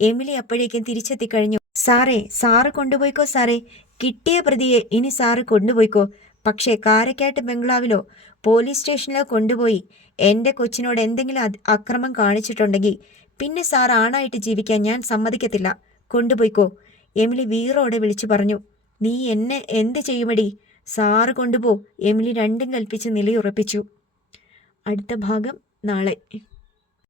എമിലി അപ്പോഴേക്കും തിരിച്ചെത്തിക്കഴിഞ്ഞു. സാറേ, സാറ് കൊണ്ടുപോയിക്കോ സാറേ, കിട്ടിയ പ്രതിയെ ഇനി സാറ് കൊണ്ടുപോയിക്കോ. പക്ഷേ കാരക്കാട്ട് ബംഗ്ലാവിലോ പോലീസ് സ്റ്റേഷനിലോ കൊണ്ടുപോയി എൻ്റെ കൊച്ചിനോട് എന്തെങ്കിലും അക്രമം കാണിച്ചിട്ടുണ്ടെങ്കിൽ പിന്നെ സാർ ആണായിട്ട് ജീവിക്കാൻ ഞാൻ സമ്മതിക്കത്തില്ല. കൊണ്ടുപോയിക്കോ, എമിലി വീറോടെ വിളിച്ചു പറഞ്ഞു. നീ എന്നെ എന്ത് ചെയ്യുമടി? സാറ് കൊണ്ടുപോ, എമിലി രണ്ടും കൽപ്പിച്ച് നിലയുറപ്പിച്ചു. അടുത്ത ഭാഗം നാളെ.